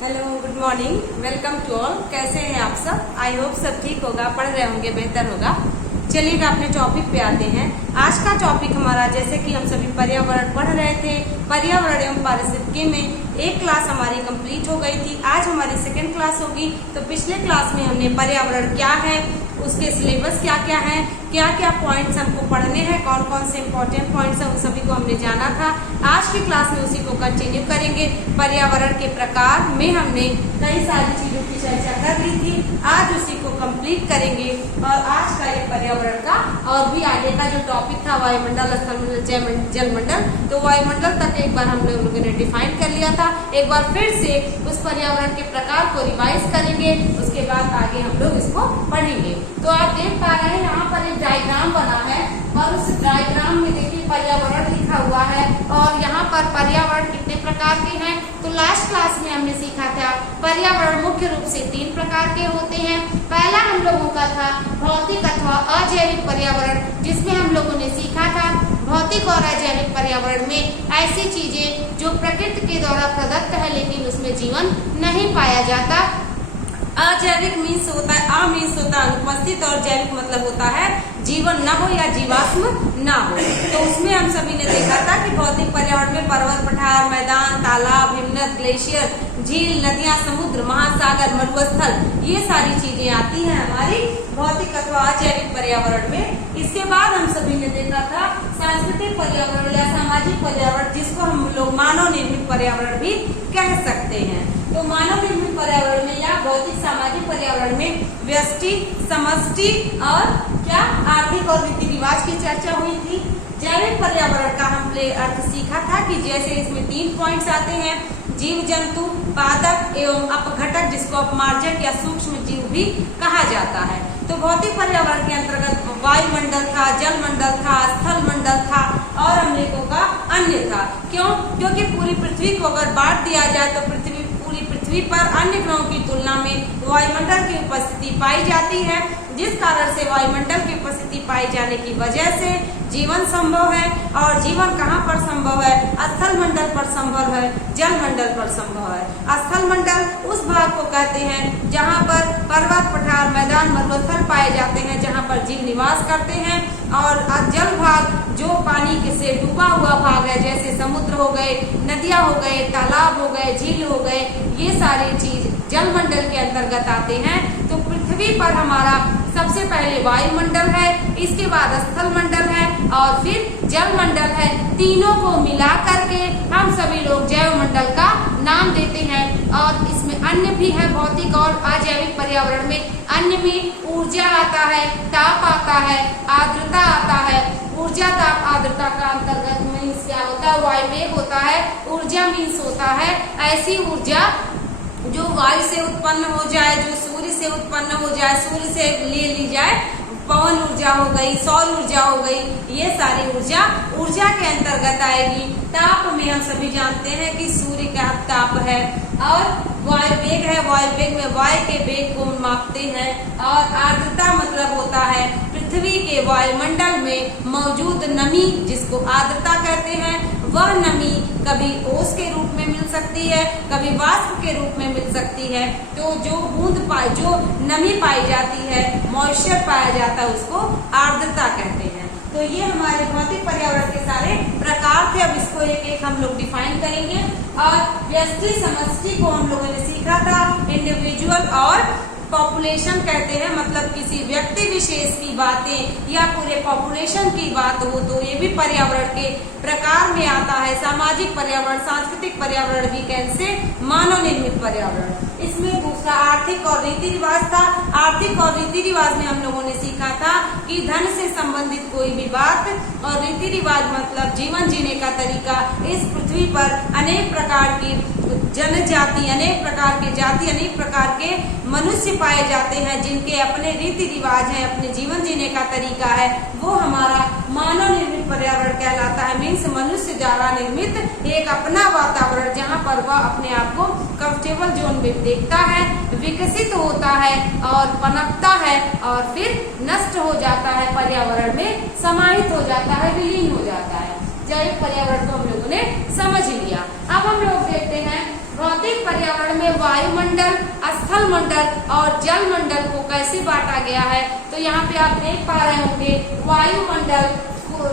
Hello, good morning, welcome to all. कैसे हैं आप सब? आई होप सब ठीक होगा, पढ़ रहे होंगे, बेहतर होगा। चलिए अपने टॉपिक पे आते हैं। आज का टॉपिक हमारा, जैसे कि हम सभी पर्यावरण पढ़ रहे थे, पर्यावरण एवं पारिस्थितिकी में एक क्लास हमारी कंप्लीट हो गई थी। आज हमारी सेकंड क्लास होगी। तो पिछले क्लास में हमने पर्यावरण क्या है, उसके सिलेबस क्या क्या है, क्या क्या पॉइंट्स हमको पढ़ने हैं, कौन कौन से इम्पोर्टेंट पॉइंट्स हैं, उन सभी को हमने जाना था। आज की क्लास में उसी को कंटिन्यू करेंगे। पर्यावरण के प्रकार में हमने कई सारी चीजों की चर्चा कर ली थी, आज उसी को कंप्लीट करेंगे। और आज का ये पर्यावरण का और भी आगे का जो टॉपिक था, वायुमंडल, स्थलमंडल, जलमंडल, तो वायुमंडल तक एक बार हम लोगों ने डिफाइन कर लिया था। एक बार फिर से उस पर्यावरण के प्रकार को रिवाइज करेंगे, उसके बाद आगे हम लोग इसको पढ़ेंगे। तो आप देख पा रहे हैं यहाँ पर एक डायग्राम बना है और उस डायग्राम में देखिए पर्यावरण लिखा हुआ है और यहाँ पर पर्यावरण कितने प्रकार के हैं। तो लास्ट क्लास में हमने सीखा था पर्यावरण मुख्य रूप से 3 प्रकार के होते हैं। पहला हम लोगों का था भौतिक अथवा अजैविक पर्यावरण, जिसमें हम लोगों ने सीखा था भौतिक और अजैविक पर्यावरण में ऐसी चीजें जो प्रकृति के द्वारा प्रदत्त है लेकिन उसमें जीवन नहीं पाया जाता। अजैविक मीन्स होता है, अ मीन्स होता है अनुपस्थित और जैविक मतलब होता है जीवन न हो या जीवाश्म न हो। तो उसमें हम सभी ने देखा था कि भौतिक पर्यावरण में पर्वत, पठार, मैदान, तालाब, हिमनद, ग्लेशियर, झील, नदियां, समुद्र, महासागर, मरुस्थल, ये सारी चीजें आती हैं हमारी भौतिक अथवा अजैविक पर्यावरण में। इसके बाद हम सभी ने देखा था सांस्कृतिक पर्यावरण या सामाजिक पर्यावरण, जिसको हम लोग मानव निर्मित पर्यावरण भी कह सकते हैं। तो मानव निर्मित पर्यावरण में या भौतिक सामाजिक पर्यावरण में व्यष्टि, समष्टि और क्या आर्थिक और रीति रिवाज की चर्चा हुई थी। जैविक पर्यावरण का हमने अर्थ सीखा था कि जैसे इसमें 3 पॉइंट्स आते हैं, जीव जंतु, पादप एवं अपघटक, जिसको अपमार्जक या सूक्ष्म जीव भी कहा जाता है। तो भौतिक पर्यावरण के अंतर्गत वायुमंडल था, जलमंडल था, स्थल मंडल था और हम लोगों का अन्य था। क्यों? क्योंकि पूरी पृथ्वी को अगर बांट दिया जाए तो पूरी पृथ्वी पर अन्य ग्रहों की तुलना में वायुमंडल की उपस्थिति पाई जाती है, जिस कारण से वायुमंडल की उपस्थिति पाई जाने की वजह से जीवन संभव है। और जीवन कहाँ पर संभव है? स्थल मंडल पर संभव है, जल मंडल पर संभव है। स्थल मंडल उस भाग को कहते हैं जहाँ पर पर्वत, पठार, मैदान, मरुस्थल पाए जाते हैं, जहाँ पर जीव निवास करते हैं। और जल भाग जो पानी से डूबा हुआ भाग है, जैसे समुद्र हो गए, नदियां हो गए, तालाब हो गए, झील हो गए, ये सारी चीज जल मंडल के अंतर्गत आते हैं। तो पृथ्वी पर हमारा सबसे पहले वायुमंडल है, इसके बाद स्थल मंडल है और फिर जल मंडल है। तीनों को मिला करके हम सभी लोग जैव मंडल का नाम देते हैं। और इसमें अन्य भी है, भौतिक और अजैविक पर्यावरण में अन्य भी ऊर्जा आता है, ताप आता है, आर्द्रता आता है। ऊर्जा, ताप, आर्द्रता का अंतर्गत मीन्स क्या होता है? वायुवेग होता है। ऊर्जा मीन्स होता है ऐसी ऊर्जा जो वायु से उत्पन्न हो जाए, जो सूर्य से उत्पन्न हो जाए, सूर्य से ले ली जाए, पवन ऊर्जा हो गई, सौर ऊर्जा हो गई, ये सारी ऊर्जा के अंतर्गत आएगी। ताप में हम सभी जानते हैं कि सूर्य का ताप है। और वायु वेग है, वायु वेग में वायु के वेग को मापते हैं। और आर्द्रता मतलब होता है पृथ्वी के वायुमंडल में मौजूद नमी, जिसको आर्द्रता कहते हैं। वह नमी कभी ओस के रूप में मिल सकती है, कभी वाष्प के रूप में मिल सकती है। तो जो नमी पाई जाती है, मॉइस्चर पाया जाता है, उसको आर्द्रता कहते हैं। तो ये हमारे भौतिक पर्यावरण के सारे प्रकार थे। अब इसको एक एक हम लोग डिफाइन करेंगे। और व्यष्टि, समष्टि को हम लोगों ने सीखा था। इंडिविजुअल और पॉपुलेशन कहते हैं, मतलब किसी व्यक्ति विशेष की बातें या पूरे पॉपुलेशन की बात हो तो ये भी पर्यावरण के प्रकार में आता है। सामाजिक पर्यावरण, सांस्कृतिक पर्यावरण भी कैसे, मानव निर्मित पर्यावरण। इसमें दूसरा आर्थिक और रीति रिवाज था। आर्थिक और रीति रिवाज में हम लोगों ने सीखा था कि धन से संबंधित कोई भी बात, और रीति रिवाज मतलब जीवन जीने का तरीका। इस पृथ्वी पर अनेक प्रकार की जनजाति, अनेक प्रकार के जाति, अनेक प्रकार के मनुष्य पाए जाते हैं, जिनके अपने रीति रिवाज हैं, अपने जीवन जीने का तरीका है। वो हमारा मानव निर्मित पर्यावरण कहलाता है। मीन्स मनुष्य द्वारा निर्मित एक अपना वातावरण, जहाँ पर वह अपने आप को कंफर्टेबल जोन में देखता है, विकसित होता है और पनपता है और फिर नष्ट हो जाता है, पर्यावरण में समाहित हो जाता है, विलीन हो जाता है। जैविक पर्यावरण को हम लोगों ने समझ लिया। अब हम लोग देखते हैं भौतिक भौतिक पर्यावरण में वायुमंडल, स्थल मंडल और जल मंडल को कैसे बांटा गया है। तो यहाँ पे आप देख पा रहे होंगे वायुमंडल को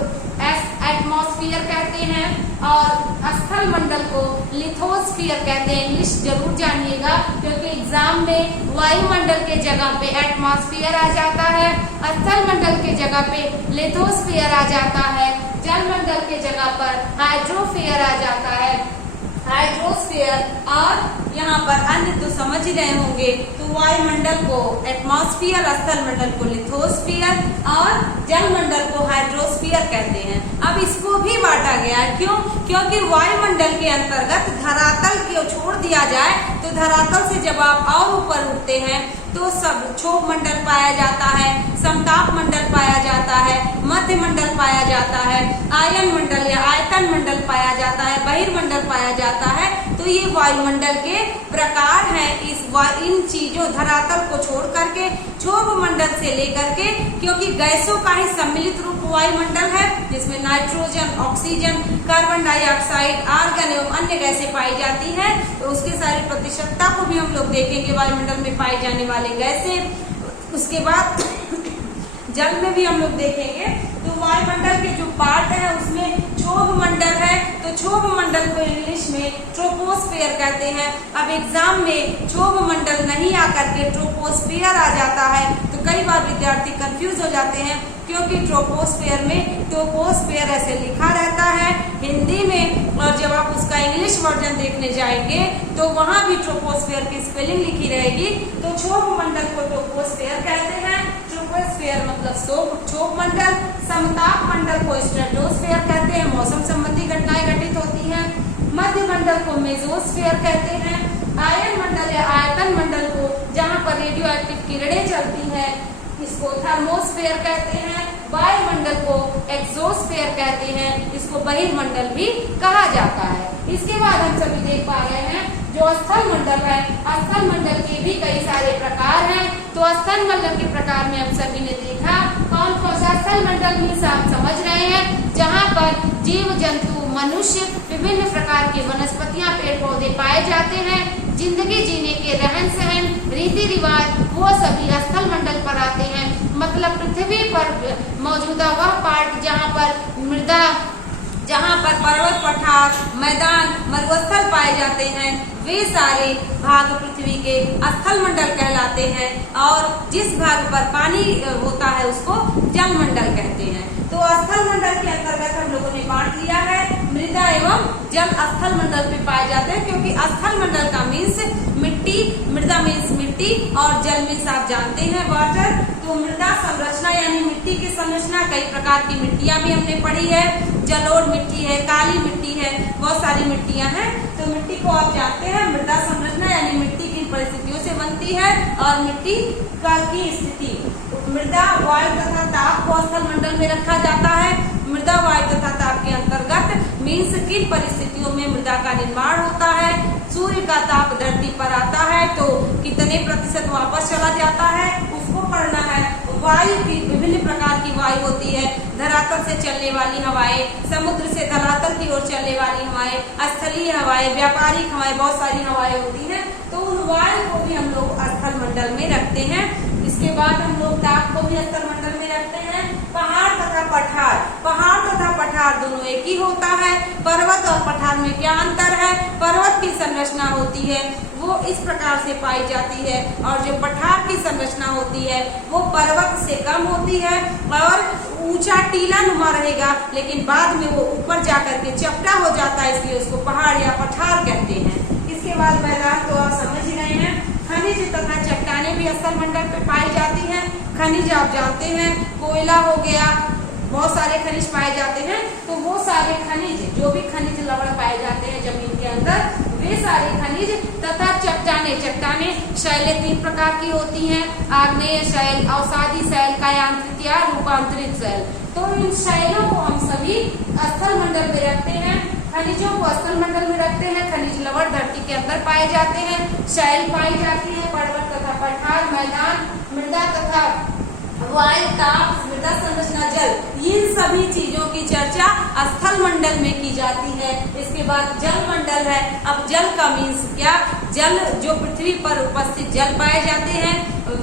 एटमॉस्फेयर कहते हैं और स्थल मंडल को लिथोस्फीयर कहते हैं। इंग्लिश जरूर जानिएगा क्योंकि एग्जाम में वायुमंडल के जगह पे एटमॉस्फेयर आ जाता है, स्थल मंडल के जगह पे लिथोस्फीयर आ जाता है, जल मंडल के जगह पर हाइड्रोफेयर आ जाता है, हाइड्रोस्फीयर। और यहाँ पर अन्य तो समझ ही रहे होंगे। तो वायुमंडल को एटमॉस्फेयर, स्थल मंडल को लिथोस्फीयर और जल मंडल को हाइड्रोस्फीयर कहते हैं। अब इसको भी बांटा गया है, क्यों? क्योंकि वायुमंडल के अंतर्गत धरातल को छोड़ दिया जाए तो धरातल से जब आप और ऊपर उठते हैं तो सब क्षोभ मंडल पाया जाता है, समताप मंडल पाया जाता है, मध्य मंडल पाया जाता है, आयन मंडल या आयतन मंडल पाया जाता है, बहिर्मंडल पाया जाता है। तो ये वायुमंडल के प्रकार हैं। इन चीजों धरातल को छोड़ करके क्षोभ मंडल से लेकर के, क्योंकि गैसों का ही सम्मिलित रूप वायुमंडल है जिसमें nitrogen, oxygen, carbon dioxide, argon एवं अन्य गैसें पाई जाती है। तो उसके सारी प्रतिशतता को भी हम लोग देखेंगे वायुमंडल में पाई जाने वाले गैसें। उसके बाद जल में भी हम लोग देखेंगे। तो वायुमंडल के जो पार्ट है उसमें क्षोभ मंडल है, तो क्षोभ मंडल को इंग्लिश में ट्रोपोस्फेयर कहते हैं। अब एग्जाम में क्षोभ मंडल नहीं आकर के ट्रोपोस्फेयर आ जाता है तो कई बार विद्यार्थी कंफ्यूज हो जाते हैं, क्योंकि ट्रोपोस्फेयर में टोपोस्फेयर ऐसे लिखा रहता है हिंदी में, और जब आप उसका इंग्लिश वर्जन देखने जाएंगे तो वहां भी ट्रोपोस्फेयर की स्पेलिंग लिखी रहेगी। तो क्षोभ मंडल को टोपोस्फेयर कहते हैं, ट्रोपोस्फेयर मतलब क्षोभ मंडल, समताप मंडल को स्ट्रेटोस्फेयर कहते हैं, मौसम संबंधी घटनाएं घटित होती हैं, मध्य मंडल को मेसोस्फेयर कहते हैं, आयन मंडल या आयतन मंडल को जहाँ पर रेडियो एक्टिव किरणें चलती हैं इसको थर्मोस्फेयर कहते हैं, वायुमंडल को एक्सोस्फेयर कहते हैं, इसको बहिर्मंडल भी कहा जाता है। इसके बाद हम सभी देख पा रहे हैं जो स्थल मंडल है, स्थल मंडल के भी कई सारे प्रकार हैं। तो स्थल मंडल के प्रकार में हम सभी ने देखा कौन कौन सा स्थल मंडल में आप समझ रहे हैं, जहाँ पर जीव जंतु, मनुष्य, विभिन्न प्रकार की वनस्पतियां, पेड़ पौधे पाए जाते हैं, जिंदगी जीने के रहन सहन, रीति रिवाज वो सभी स्थल मंडल पर आते हैं। मतलब पृथ्वी पर मौजूदा वह पार्ट जहाँ पर मृदा, जहाँ पर पर्वत, पठार, मैदान, मरुस्थल पाए जाते हैं, वे सारे भाग पृथ्वी के स्थल मंडल कहलाते हैं। और जिस भाग पर पानी होता है उसको जल मंडल कहते हैं। तो स्थल मंडल के अंतर्गत हम लोगों ने बांट लिया है मृदा एवं जल स्थल मंडल पे पाए जाते हैं, क्योंकि स्थल मंडल का मीन्स मिट्टी, मृदा मीन्स मिट्टी और जल मीन्स आप जानते हैं वाटर। तो मृदा संरचना यानी मिट्टी की संरचना, कई प्रकार की मिट्टियां भी हमने पढ़ी है, जलोढ़ मिट्टी है, काली मिट्टी है, बहुत सारी मिट्टियां हैं। तो मिट्टी को आप जानते हैं, मृदा संरचना यानी मिट्टी किन परिस्थितियों से बनती है और मिट्टी का की स्थिति। मृदा, वायु तथा ताप को स्थल मंडल में रखा जाता है। मृदा, वायु तथा ताप के अंतर्गत मीन्स किन परिस्थितियों में मृदा का निर्माण होता है, सूर्य का ताप धरती पर आता है तो कितने प्रतिशत वापस चला जाता है उसको पढ़ना है। वायु की विभिन्न प्रकार की वायु होती है, धरातल से चलने वाली हवाएं, समुद्र से धरातल की ओर चलने वाली हवाएं, स्थलीय हवाएं, व्यापारिक हवाएं, बहुत सारी हवाएं होती हैं। तो उन वायु को भी हम लोग स्थल मंडल में रखते हैं। इसके बाद हम लोग ताप को भी स्थल मंडल में रखते हैं। पहाड़ तथा पठार, पहाड़ तथा पठार दोनों एक ही होता है। पर्वत और पठार में क्या अंतर है? पर्वत की संरचना होती है वो इस प्रकार से पाई जाती है, और जो पठार की संरचना होती है वो पर्वत से कम होती है और ऊंचा टीला नुमा रहेगा, लेकिन बाद में वो ऊपर जाकर के चपटा हो जाता है, इसलिए उसको पहाड़ या पठार कहते हैं। इसके बाद मैदान तो आप समझ ही रहे हैं। खनिज तथा चट्टाने भी स्थल मंडल पे पाई जाती हैं। खनिज आप जानते हैं, कोयला हो गया, बहुत सारे खनिज पाए जाते हैं। तो वो सारे खनिज, जो भी खनिज लवण पाए जाते हैं जमीन के अंदर, वे सारे खनिज तथा चट्टाने, चट्टाने शैलें 3 प्रकार की होती हैं, आग्नेय शैल, अवसादी शैल, कायांतरित या रूपांतरित शैल। तो इन शैलों को हम सभी स्थल मंडल में रखते हैं। खनिजों को स्थल मंडल में रखते हैं। खनिज लवण धरती के अंदर पाए जाते हैं। शैल पाई जाती है पर्वत तथा पठार, मैदान, मृदा तथा वायु, ताप, मृदा संरचना, जल, इन सभी चीजों की चर्चा स्थल मंडल में की जाती है। इसके बाद जल मंडल है। अब जल का मीन्स क्या? जल जो पृथ्वी पर उपस्थित जल पाए जाते हैं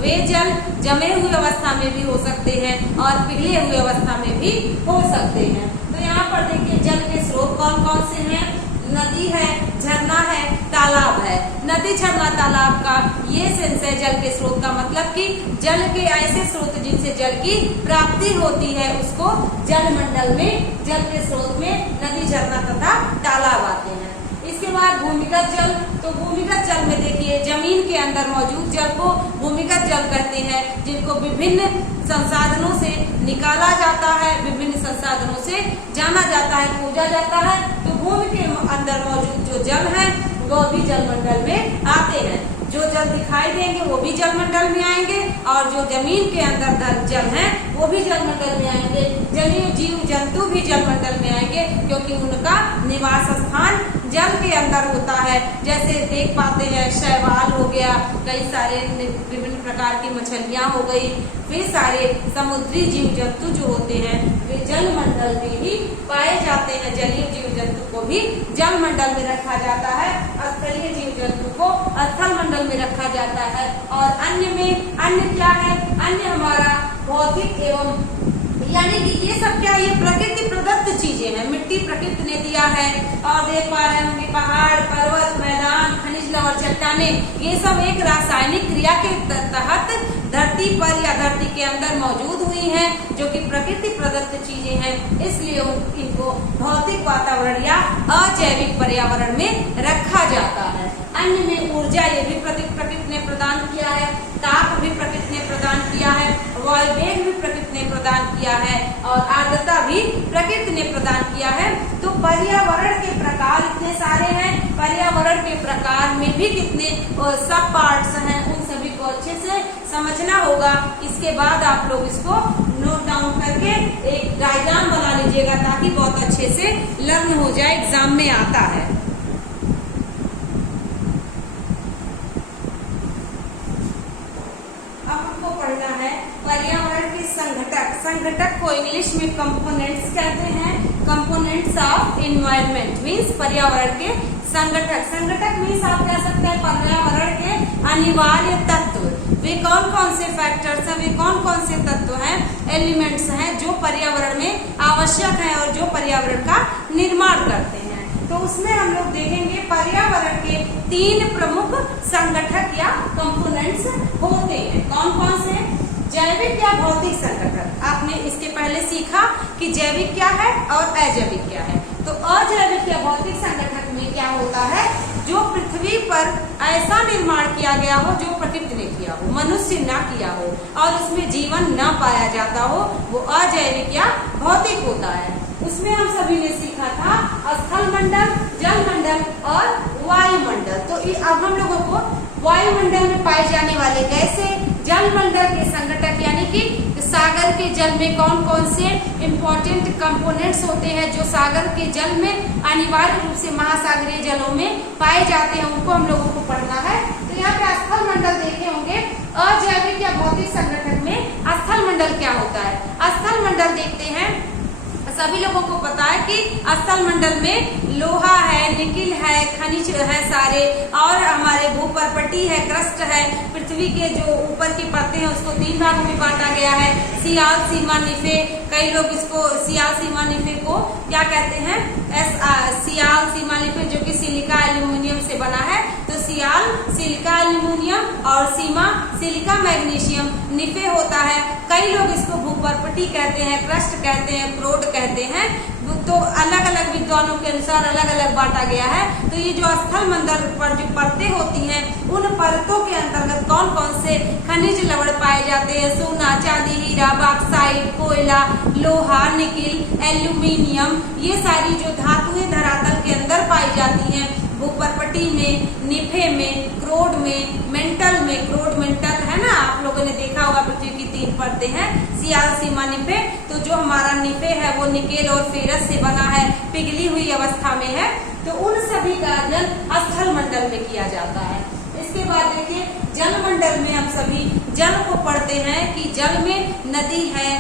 वे जल जमे हुए अवस्था में भी हो सकते हैं और पिघले हुए अवस्था में भी हो सकते हैं। तो यहाँ पर देखिए जल के स्रोत कौन कौन से हैं? नदी है, झरना है, तालाब है। नदी, झरना, तालाब का ये सेंस है जल के स्रोत का, मतलब कि जल के ऐसे स्रोत जिनसे जल की प्राप्ति होती है उसको जल मंडल में, जल के स्रोत में नदी, झरना तथा तालाब आते हैं। इसके बाद भूमिगत जल। तो भूमिगत जल में देखिए जमीन के अंदर मौजूद जल को भूमिगत जल कहते हैं, जिनको विभिन्न संसाधनों से निकाला जाता है, विभिन्न संसाधनों से जाना जाता है, खोजा जाता है। तो भूमि के अंदर मौजूद जो जल है वो भी जल मंडल में आते हैं। जो जल दिखाई देंगे वो भी जल मंडल में आएंगे और जो जमीन के अंदर जल है वो भी जल मंडल में आएंगे। जलीय जीव जंतु भी जल मंडल में आएंगे क्योंकि उनका निवास स्थान जल के अंदर होता है। जैसे देख पाते हैं शैवाल हो गया, कई सारे विभिन्न प्रकार की मछलियां हो गई, वे सारे समुद्री जीव जंतु जो होते हैं वे जल मंडल में ही पाए जाते हैं। जलीय जीव जंतु को भी जल मंडल में रखा जाता है, स्थलीय जीव जंतु को स्थल मंडल में रखा जाता है। और अन्य क्या है? अन्य हमारा भौतिक एवं यानी कि ये सब क्या, ये प्रकृति प्रदत्त चीजें हैं। मिट्टी प्रकृति ने दिया है और देख पा रहे होंगे पहाड़, पर्वत, मैदान, खनिज लवण, चट्टाने, ये सब एक रासायनिक क्रिया के तहत धरती पर या धरती के अंदर मौजूद हुई हैं, जो कि प्रकृति प्रदत्त चीजें हैं। इसलिए इनको भौतिक वातावरण या अजैविक पर्यावरण में रखा जाता है। अन्य में ऊर्जा, ये भी प्रकृति ने प्रदान किया है। ताप भी प्रकृति ने प्रदान किया है। वायु वेग भी प्रकृति ने प्रदान किया है और आर्द्रता भी प्रकृति ने प्रदान किया है। तो पर्यावरण के प्रकार इतने सारे हैं। पर्यावरण के प्रकार में भी कितने सब पार्ट्स हैं, उन सभी को अच्छे से समझना होगा। इसके बाद आप लोग इसको नोट डाउन करके एक डायग्राम बना लीजिएगा ताकि बहुत अच्छे से लर्न हो जाए, एग्जाम में आता है। पर्यावरण के संघटक, संघटक को इंग्लिश में कंपोनेंट्स कहते हैं। कंपोनेंट्स ऑफ एनवायरनमेंट मीन्स पर्यावरण के संघटक। संघटक मीन्स आप कह सकते हैं पर्यावरण के अनिवार्य तत्व। वे कौन कौन से फैक्टर्स हैं, वे कौन कौन से तत्व हैं, एलिमेंट्स हैं जो पर्यावरण में आवश्यक हैं और जो पर्यावरण का निर्माण करते हैं। तो उसमें हम लोग देखेंगे पर्यावरण के 3 प्रमुख संगठक या कंपोनेंट्स होते हैं। कौन कौन से? जैविक या भौतिक संगठक। आपने इसके पहले सीखा कि जैविक क्या है और अजैविक क्या है। तो अजैविक या भौतिक संगठक में क्या होता है? जो पृथ्वी पर ऐसा निर्माण किया गया हो जो प्रकृति ने किया हो, मनुष्य ना किया हो और उसमें जीवन ना पाया जाता हो, वो अजैविक या भौतिक होता है। उसमें हम सभी ने सीखा था स्थल मंडल, जल मंडल और वायुमंडल। तो अब हम लोगों को वायुमंडल में पाए जाने वाले गैसें, जल मंडल के संगठक यानी कि सागर के जल में कौन कौन से इम्पोर्टेंट कंपोनेंट्स होते हैं जो सागर के जल में अनिवार्य रूप से महासागरीय जलों में पाए जाते हैं, उनको हम लोगों को पढ़ना है। तो यहाँ पे स्थल मंडल देखे होंगे। अजैविक या भौतिक संगठन में स्थल मंडल क्या होता है? स्थल मंडल देखते हैं, सभी लोगों को पता है कि स्थल मंडल में लोहा है, निकिल है, खनिज है सारे, और हमारे भूपर्पटी है, क्रस्ट है। पृथ्वी के जो ऊपर की परतें हैं उसको 3 भागों में बांटा गया है, सियाल, सीमा, निफे। कई लोग इसको सियाल, सीमा, निफे को क्या कहते हैं? सियाल, सीमा, निफे जो कि सिलिका एल्यूमिनियम से बना है। तो सियाल सिलिका एल्यूमिनियम और सीमा सिलिका मैग्नीशियम, निफे होता है। कई लोग इसको भूपर्पटी कहते हैं, क्रस्ट कहते हैं, क्रोड कहते हैं। तो अलग अलग विद्वानों के अनुसार अलग अलग बांटा गया है। तो ये जो स्थल मंडल पर जो परतें होती हैं उन परतों के अंतर्गत कौन कौन से खनिज लवण पाए जाते हैं? सोना, चांदी, हीरा, बॉक्साइट, कोयला, लोहा, निकिल, एल्यूमिनियम, ये सारी जो धातुएं धरातल के अंदर पाई जाती हैं। भूपर्पटी में, निफे में, क्रोड में, मेंटल में। क्रोड मेंटल है ना, आप लोगों ने देखा होगा पृथ्वी की 3 परतें हैं, सियाल, सीमा, निफे। तो जो हमारा निफे है वो निकेल और फेरस से बना है, पिघली हुई अवस्था में है। तो उन सभी का अध्ययन स्थल मंडल में किया जाता है। इसके बाद देखिए जल मंडल में हम सभी जल को पढ़ते हैं कि जल में नदी है,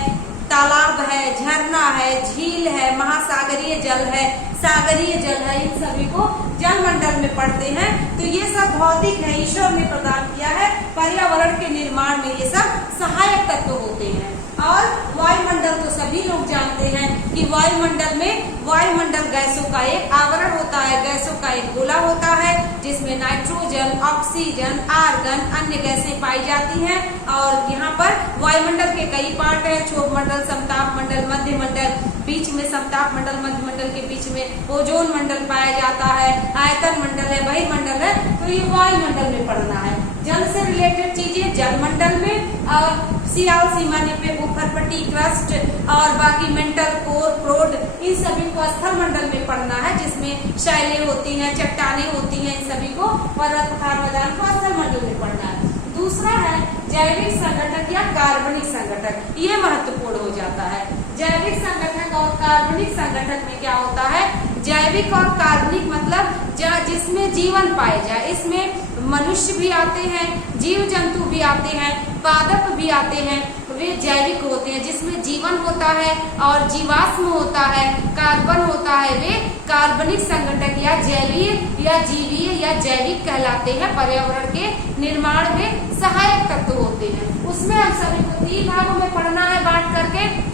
तालाब है, झरना है, झील है, महासागरीय जल है, सागरीय जल है, इन सभी को जल मंडल में पढ़ते हैं। तो ये सब भौतिक है, ईश्वर ने प्रदान किया है, पर्यावरण के निर्माण में ये सब सहायक तत्व होते हैं। और वायुमंडल तो सभी लोग जानते हैं कि वायुमंडल गैसों का एक आवरण होता है, गैसों का एक गोला होता है जिसमें नाइट्रोजन, ऑक्सीजन, आर्गन, अन्य गैसें पाई जाती हैं। और यहाँ पर वायुमंडल के कई पार्ट है, क्षोभ मंडल, समताप मंडल, मध्य मंडल, बीच में समताप मंडल, मध्य मंडल के बीच में ओजोन मंडल पाया जाता है, आयतन मंडल है, बहिर्मंडल है। तो ये वायुमंडल में पढ़ना है। जल से रिलेटेड चीजें जल मंडल में, और सियाल सीमाने पे ऊपर पट्टी, क्रस्ट और बाकी मेंटल, कोर, प्रोड, इन सभी को स्थल मंडल में पढ़ना है जिसमें शैलें होती हैं, चट्टानें होती हैं, इन सभी को पर्वत, पठार, मैदान को स्थल मंडल में पढ़ना है। दूसरा है जैविक संगठक या कार्बनिक संगठक, ये महत्वपूर्ण हो जाता है। जैविक संगठक और कार्बनिक संगठक में क्या होता है? जैविक और कार्बनिक मतलब जिसमें जीवन पाए जाए, इसमें मनुष्य भी आते हैं, जीव जंतु भी आते हैं, पादप भी आते हैं, वे जैविक होते हैं जिसमें जीवन होता है और जीवाश्म होता है, कार्बन होता है, वे कार्बनिक संगठक या जैवीय या जीवीय या जैविक कहलाते हैं, पर्यावरण के निर्माण में सहायक तत्व होते हैं। उसमें हम सभी को 3 भागों में पढ़ना है बांट करके।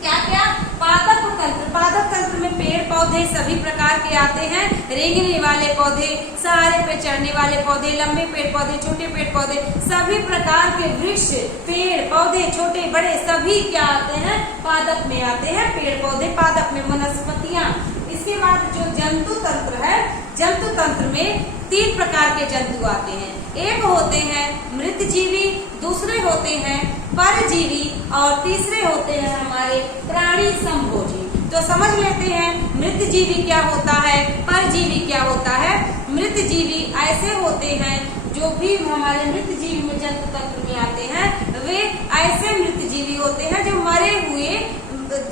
क्या क्या? पादप तंत्र। पादप तंत्र में पेड़ पौधे सभी प्रकार के आते हैं, रेंगने वाले पौधे, सहारे पे चढ़ने वाले पौधे, लंबे पेड़ पौधे, छोटे पेड़ पौधे, सभी प्रकार के वृक्ष, पेड़ पौधे, छोटे बड़े सभी क्या आते हैं? पादप में आते हैं। पेड़ पौधे पादप में, वनस्पतियां। इसके बाद जो जंतु तंत्र है, जंतु तंत्र में 3 प्रकार के जंतु आते हैं। एक होते हैं मृतजीवी, दूसरे होते हैं परजीवी और तीसरे होते हैं हमारे प्राणी संभोजी। तो समझ लेते हैं मृतजीवी क्या होता है, परजीवी क्या होता है। मृतजीवी ऐसे होते हैं जो भी हमारे मृतजीवी में जंतु तंत्र में आते हैं, वे ऐसे मृतजीवी होते हैं जो मरे हुए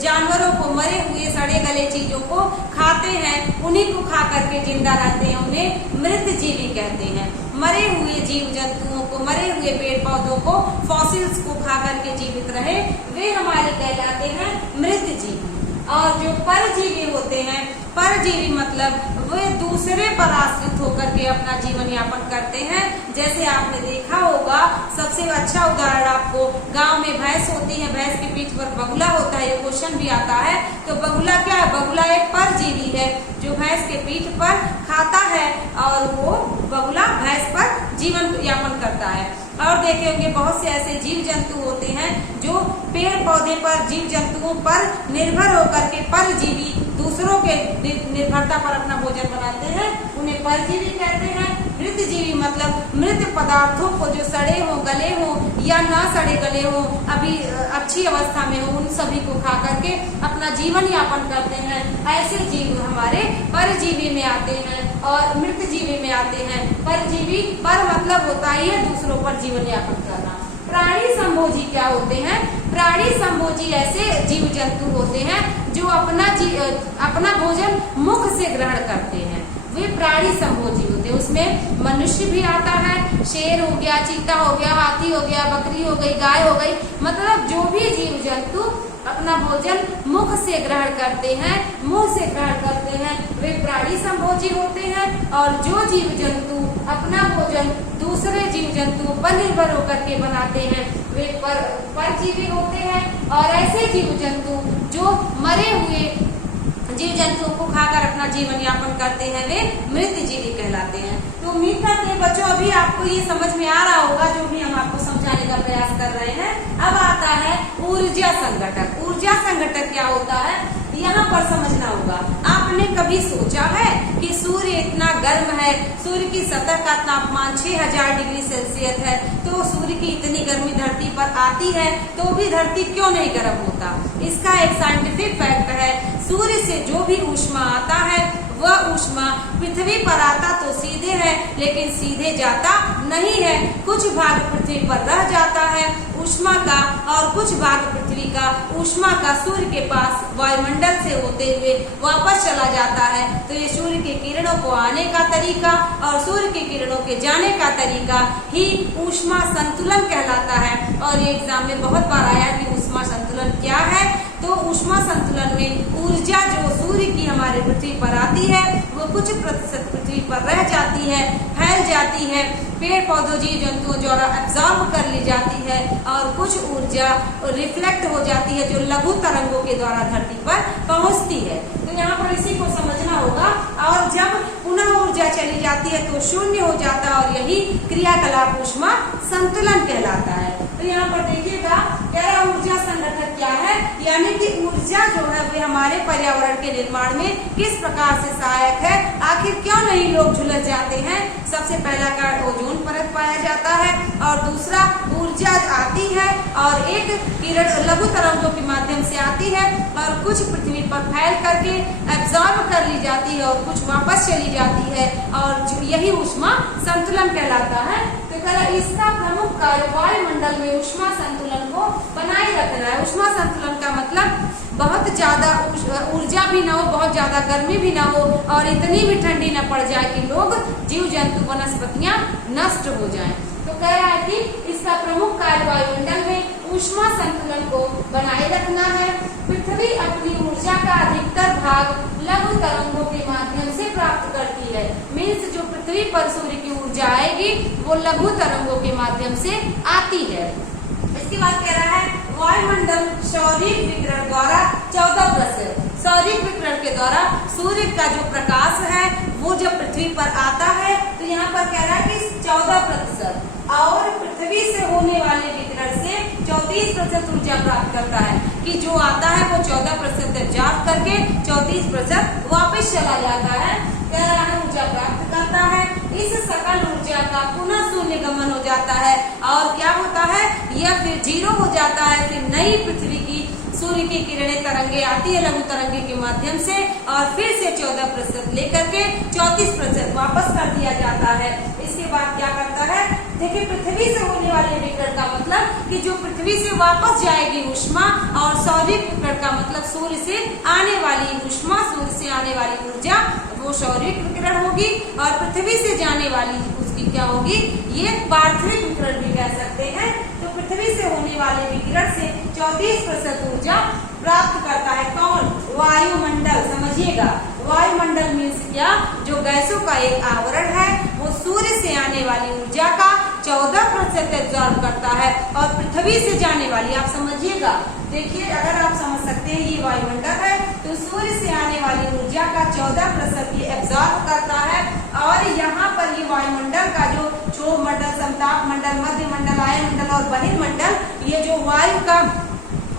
जानवरों को, मरे हुए सड़े गले चीजों को खाते हैं, उन्हीं को खा करके जिंदा रहते हैं, उन्हें मृतजीवी कहते हैं। मरे हुए जीव जंतुओं को, मरे हुए पेड़ पौधों को, फॉसिल्स को खा करके जीवित रहे, वे हमारे कहलाते हैं मृतजीवी। और जो परजीवी होते हैं, परजीवी मतलब वे दूसरे पर आश्रित होकर के अपना जीवन यापन करते हैं। जैसे आपने देखा होगा, सबसे अच्छा उदाहरण आपको, गांव में भैंस होती है, भैंस के पीठ पर बगुला होता है, ये क्वेश्चन भी आता है। तो बगुला क्या है? बगुला एक परजीवी है जो भैंस के पीठ पर खाता है और वो बगुला भैंस पर जीवन यापन करता है। और देखे होंगे बहुत से ऐसे जीव जंतु होते हैं जो पेड़ पौधे पर, जीव जंतुओं पर निर्भर होकर के परजीवी, दूसरों के निर्भरता पर अपना भोजन बनाते हैं, उन्हें परजीवी कहते हैं। मृतजीवी मतलब मृत पदार्थों को, जो सड़े हो, गले हो या ना सड़े गले हो, अभी अच्छी अवस्था में हो, उन सभी को खा करके अपना जीवन यापन करते हैं। ऐसे जीव हमारे परजीवी में आते हैं और मृतजीवी में आते हैं। परजीवी पर मतलब होता ही है दूसरों पर जीवन यापन करना। प्राणी संभोजी क्या होते हैं? प्राणी संभोजी ऐसे जीव जंतु होते हैं जो अपना भोजन मुख से ग्रहण करते हैं, वे प्राणी संभोजी होते हैं। उसमें मनुष्य भी आता है, शेर हो गया, चीता हो गया, हाथी हो गया, बकरी हो गई, गाय हो गई, मतलब जो भी जीव जंतु अपना भोजन मुख से ग्रहण करते हैं, मुंह से ग्रहण करते हैं, वे प्राणी संभोजी होते हैं। और जो जीव जंतु अपना भोजन दूसरे जीव जंतुओं पर निर्भर होकर के बनाते हैं, वे परजीवी होते हैं। और ऐसे जीव जंतु जो मरे हुए जीव जंतुओं को खाकर अपना जीवन यापन करते हैं, वे मृतजीवी कहलाते हैं। तो उम्मीद करते हैं बच्चों अभी आपको ये समझ में आ रहा होगा जो भी हम आपको समझाने का प्रयास कर रहे हैं। अब आता है ऊर्जा संगठक। ऊर्जा संगठक क्या होता है, यहाँ पर समझना होगा। आपने कभी सोचा है कि सूर्य इतना गर्म है, सूर्य की सतह का तापमान 6000 डिग्री सेल्सियस है, तो सूर्य की इतनी गर्मी धरती पर आती है तो भी धरती क्यों नहीं गर्म होता? इसका एक साइंटिफिक फैक्ट है, सूर्य से जो भी ऊष्मा आता है वह ऊष्मा पृथ्वी पर आता तो सीधे है, लेकिन सीधे जाता नहीं है, कुछ भाग पृथ्वी पर रह जाता है। ऊष्मा का और कुछ भाग पृथ्वी का ऊष्मा का सूर्य के पास वायुमंडल से होते हुए वापस चला जाता है। तो ये सूर्य के किरणों को आने का तरीका और सूर्य के किरणों के जाने का तरीका ही ऊष्मा संतुलन कहलाता है। और ये एग्जाम में बहुत बार आया कि ऊष्मा संतुलन क्या है। तो ऊष्मा संतुलन में ऊर्जा जो सूर्य की हमारे पृथ्वी पर आती है वो कुछ प्रतिशत पृथ्वी पर रह जाती है, फैल जाती है, पेड़ पौधों जीव जंतुओं द्वारा एब्जॉर्ब कर ली जाती है और कुछ ऊर्जा रिफ्लेक्ट हो जाती है जो लघु तरंगों के द्वारा धरती पर पहुंचती है। तो यहाँ पर इसी को समझना होगा। और जब पुनः ऊर्जा चली जाती है तो शून्य हो जाता है और यही क्रियाकलाप ऊष्मा संतुलन कहलाता है। तो यहाँ पर देखिएगा गैर ऊर्जा संगठक क्या है, यानी कि ऊर्जा जो है वे हमारे पर्यावरण के निर्माण में किस प्रकार से सहायक है। आखिर क्यों नहीं लोग झुलस जाते हैं। सबसे पहला कारण ओजोन परत पाया जाता है और दूसरा ऊर्जा आती है और एक किरण लघु तरंगों के माध्यम से आती है और कुछ पृथ्वी पर फैल करके एब्जॉर्ब कर ली जाती है और कुछ वापस चली जाती है और यही ऊष्मा संतुलन कहलाता है। तो इसका प्रमुख कार्य वायुमंडल में ऊष्मा संतुलन को बनाए रखना है। ऊष्मा संतुलन का मतलब बहुत ज्यादा ऊर्जा भी न हो, बहुत ज्यादा गर्मी भी न हो और इतनी भी ठंडी न पड़ जाए कि लोग जीव जंतु वनस्पतियां नष्ट हो जाएं। तो कह रहा है कि इसका प्रमुख कार्य वायुमंडल में ऊष्मा संतुलन को बनाए रखना है। पृथ्वी अपनी ऊर्जा का अधिकतर भाग लघु तरंगों के माध्यम से प्राप्त करती है। मीन्स जो पृथ्वी पर सूर्य की ऊर्जा आएगी वो लघु तरंगों के माध्यम से आती है। इसके बाद कह रहा है वायुमंडल सौरिक विकिरण द्वारा 14%। सौरिक विकिरण के द्वारा सूर्य का जो प्रकाश है वो जब पृथ्वी पर आता है तो यहाँ पर कह रहा है कि 14% और पृथ्वी से होने वाले विकिरण से 34% ऊर्जा प्राप्त करता है। कि जो आता है वो 14% एब्जॉर्ब करके 34% वापस चला जाता है। कह रहा है ऊर्जा प्राप्त करता है। इस सकल ऊर्जा का पुनः शून्य गमन हो जाता है और क्या होता है यह फिर जीरो हो जाता है। फिर नई पृथ्वी की सूर्य की किरणें तरंगे आती है लघु तरंगे के माध्यम से और फिर से 14% लेकर के 34% वापस कर दिया जाता है। इसके बाद क्या करता है, देखिए पृथ्वी से होने वाले विकिरण का मतलब कि जो पृथ्वी से वापस जाएगी ऊष्मा और सौरिक विकिरण का मतलब सूर्य से आने वाली ऊष्मा, सूर्य से आने वाली ऊर्जा वो सौरिक विकिरण होगी और पृथ्वी से जाने वाली उसकी क्या होगी, ये पार्थिव विकिरण भी कह सकते हैं। तो पृथ्वी से होने वाले विकिरण से 34% ऊर्जा प्राप्त करता है कौन, वायुमंडल। समझिएगा वायुमंडल मीन्स क्या, जो गैसों का एक आवरण है वो सूर्य से आने वाली ऊर्जा का 14% एब्जॉर्ब करता है और पृथ्वी से जाने वाली, आप समझिएगा, देखिए अगर आप समझ सकते हैं ये वायुमंडल है तो सूर्य से आने वाली ऊर्जा का 14% ये एब्जॉर्ब करता है। और यहाँ पर ये वायुमंडल का जो क्षोभ मंडल, समताप मंडल, मध्य मंडल, आयनमंडल और बहिर्मंडल, ये जो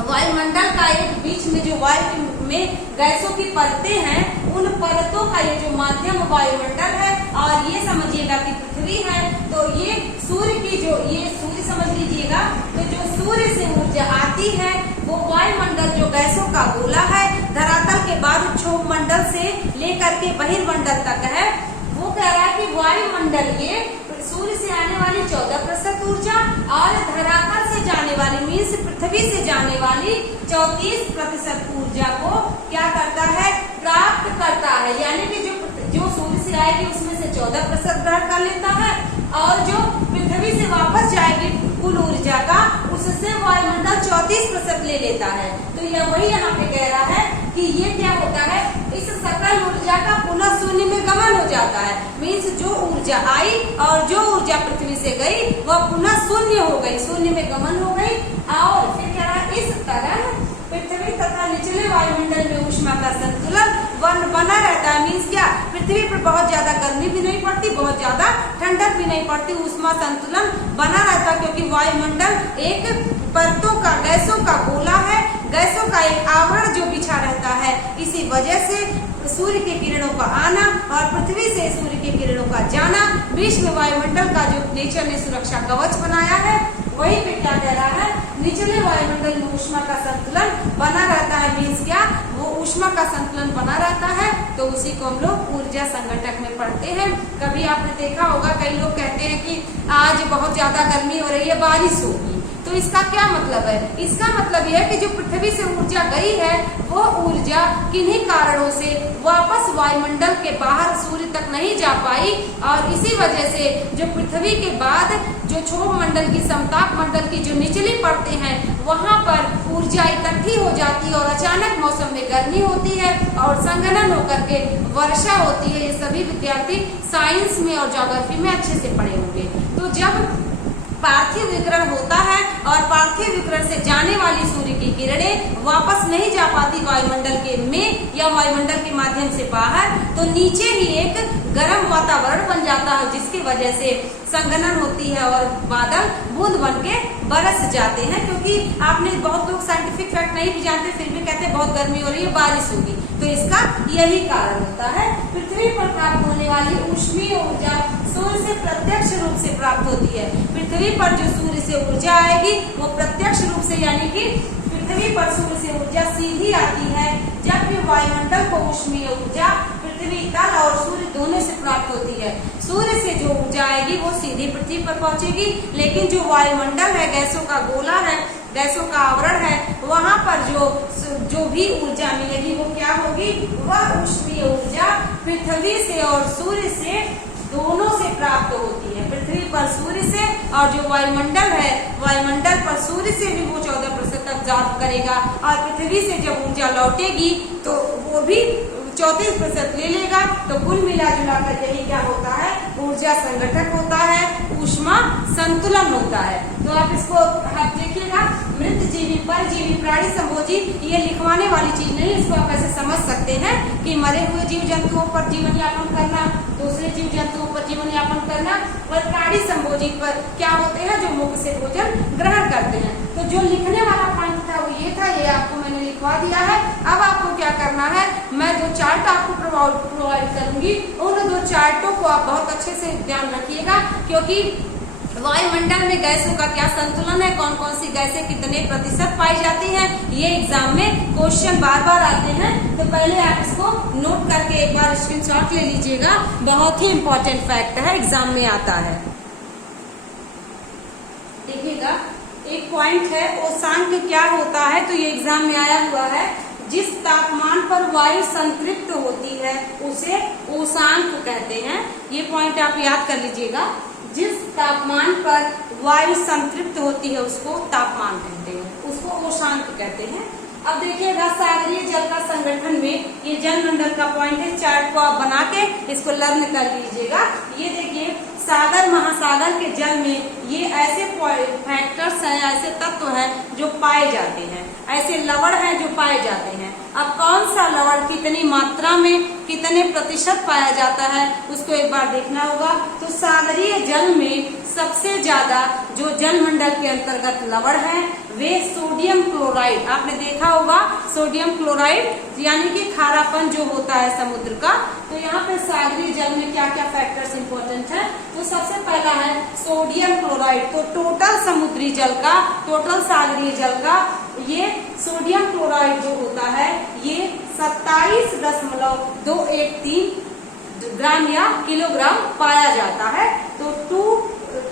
वायुमंडल का एक बीच में जो वायु में गैसों की परतें हैं उन परतों का ये जो माध्यम वायुमंडल है। और ये समझिएगा कि पृथ्वी है तो ये सूर्य की जो ये सूर्य समझ लीजिएगा, तो जो सूर्य से ऊर्जा आती है वो वायुमंडल जो गैसों का गोला है धरातल के बाद क्षोभ मंडल से लेकर के बहिर्मंडल तक है। वो कह रहा है कि वायुमंडल ये सूर्य से आने वाली 14% ऊर्जा और धरातल से जाने वाली मीन्स पृथ्वी से जाने वाली 34% ऊर्जा को क्या करता है, प्राप्त करता है। यानी कि जो सूर्य से आएगी उसमें से 14% ग्रहण कर लेता है और जो पृथ्वी से वापस जाएगी कुल ऊर्जा का उससे वायुमंडल 34% ले लेता है। तो यह वही यहाँ पे कह रहा है कि ये क्या होता है, इस सकल ऊर्जा का पुनः शून्य में गमन हो जाता है। मीन्स जो ऊर्जा आई और जो ऊर्जा पृथ्वी से गई वह पुनः शून्य हो गई, शून्य में गमन हो गई। और फिर क्या रहा, इस तरह पृथ्वी तथा निचले वायुमंडल में ऊष्मा का संतुलन बना रहता है। मीन्स क्या, पृथ्वी पर बहुत ज्यादा गर्मी भी नहीं पड़ती, बहुत ज्यादा ठंडक भी नहीं पड़ती, ऊष्मा संतुलन बना रहता है क्योंकि वायुमंडल एक परतों का, गैसों का गोला है, गैसों का एक आवरण जो बिछा रहता है। इसी वजह से सूर्य के किरणों का आना और पृथ्वी से सूर्य के किरणों का जाना, बीच में वायुमंडल का जो नेचर ने सुरक्षा कवच बनाया है, वही पे क्या कह रहा है, निचले वायुमंडल में ऊष्मा का संतुलन बना रहता है। मीन्स क्या, वो ऊष्मा का संतुलन बना रहता है तो उसी को हम लोग ऊर्जा संगठक में पढ़ते हैं। कभी आपने देखा होगा कई लोग कहते हैं कि आज बहुत ज्यादा गर्मी हो रही है, बारिश होगी, तो इसका क्या मतलब है? इसका मतलब यह है कि जो पृथ्वी से ऊर्जा गई है वो ऊर्जा किन्हीं कारणों से वापस वायुमंडल के बाहर सूर्य तक नहीं जा पाई, और इसी वजह से जो पृथ्वी के बाद जो क्षोभ मंडल की, समताप मंडल की जो निचली परतें हैं वहां पर ऊर्जा इकट्ठी हो जाती है और अचानक मौसम में गर्मी होती है और संघनन होकर के वर्षा होती है। ये सभी विद्यार्थी साइंस में और ज्योग्राफी में अच्छे से पढ़े होंगे। तो जब पार्थिव विकिरण होता है और पार्थिव विकिरण से जाने वाली सूर्य की किरणें वापस नहीं जा पाती वायुमंडल के में या वायुमंडल के माध्यम से बाहर, तो नीचे ही एक गर्म वातावरण बन जाता है, जिसकी वजह से संघनन होती है और बादल बूंद बन के बरस जाते हैं। क्योंकि आपने, बहुत लोग साइंटिफिक फैक्ट नहीं भी जानते, फिर भी कहते हैं बहुत गर्मी हो रही है, बारिश होगी, तो इसका यही कारण होता है। पृथ्वी पर प्राप्त होने वाली ऊष्मीय ऊर्जा सूर्य से प्रत्यक्ष रूप से प्राप्त होती है। पृथ्वी पर जो सूर्य से ऊर्जा आएगी वो प्रत्यक्ष रूप से, यानी कि पृथ्वी पर सूर्य से ऊर्जा सीधी आती है, जबकि वायुमंडल को ऊष्मीय ऊर्जा पृथ्वी तल और सूर्य दोनों से प्राप्त होती है। सूर्य से जो ऊर्जा आएगी वो सीधी पृथ्वी पर पहुंचेगी, लेकिन जो वायुमंडल है, गैसों का गोला है, गैसों का आवरण है, वहां पर जो भी ऊर्जा मिलेगी वो क्या होगी? वह ऊष्मीय ऊर्जा पृथ्वी से और सूर्य से दोनों से प्राप्त होती है। पृथ्वी पर सूर्य से, और जो वायुमंडल है, वायुमंडल पर सूर्य से भी वो 14% अब्जॉर्ब करेगा, और पृथ्वी से जब ऊर्जा लौटेगी तो वो भी 34% ले लेगा। तो कुल मिला जुला कर यही क्या होता है? ऊर्जा संगठक होता है, ऊष्मा संतुलन होता है। तो आप इसको देखिएगा, मृत जीवी, परजीवी, प्राणी संभोजी, ये लिखवाने वाली चीज नहीं, इसको आप ऐसे समझ सकते हैं कि मरे हुए जीव जंतुओं पर जीवन यापन करना, दूसरे जीव जंतुओं पर जीवन यापन करना, और प्राणी संभोजी पर क्या होते हैं? जो मुख से भोजन ग्रहण करते हैं। तो जो लिखने वाला पॉइंट था वो ये था, ये आपको मैंने लिखवा दिया है। अब आपको क्या करना है, मैं 2 चार्ट आपको प्रोवाइड करूंगी, उन 2 चार्टों को आप बहुत अच्छे से ध्यान रखिएगा, क्योंकि वायुमंडल में गैसों का क्या संतुलन है, कौन कौन सी गैसें कितने प्रतिशत पाई जाती हैं, ये एग्जाम में क्वेश्चन बार बार आते हैं। तो पहले आप इसको नोट करके एक बार स्क्रीनशॉट ले लीजिएगा, बहुत ही इंपॉर्टेंट फैक्ट है, एग्जाम में आता है। देखिएगा, एक पॉइंट है ओशांक क्या होता है, तो ये एग्जाम में आया हुआ है। जिस तापमान पर वायु संतृप्त होती है उसे ओशांक कहते हैं। ये पॉइंट आप याद कर लीजिएगा, जिस तापमान पर वायु संतृप्त होती है उसको तापमान कहते हैं, उसको ओशांक कहते हैं। अब देखिएगा, सागरीय जल का संगठन में ये जल मंडल का पॉइंट है, चार्ट को आप बना के इसको लर्न कर लीजिएगा। ये देखिए, सागर महासागर के जल में ये ऐसे फैक्टर्स हैं, ऐसे तत्व हैं जो पाए जाते हैं, ऐसे लवण हैं जो पाए जाते हैं। अब कौन सा लवण कितनी मात्रा में, कितने प्रतिशत पाया जाता है, उसको एक बार देखना होगा। तो सागरीय जल में सबसे ज्यादा जो जल मंडल के अंतर्गत लवण है वे सोडियम क्लोराइड, आपने देखा होगा सोडियम क्लोराइड, यानी कि खारापन जो होता है समुद्र का। तो यहाँ पे सागरीय जल में क्या क्या फैक्टर्स इंपॉर्टेंट है, तो सबसे पहला है सोडियम क्लोराइड। तो टोटल समुद्री जल का, टोटल सागरीय जल का ये सोडियम क्लोराइड जो होता है ये 27.213 ग्राम या किलोग्राम पाया जाता है। तो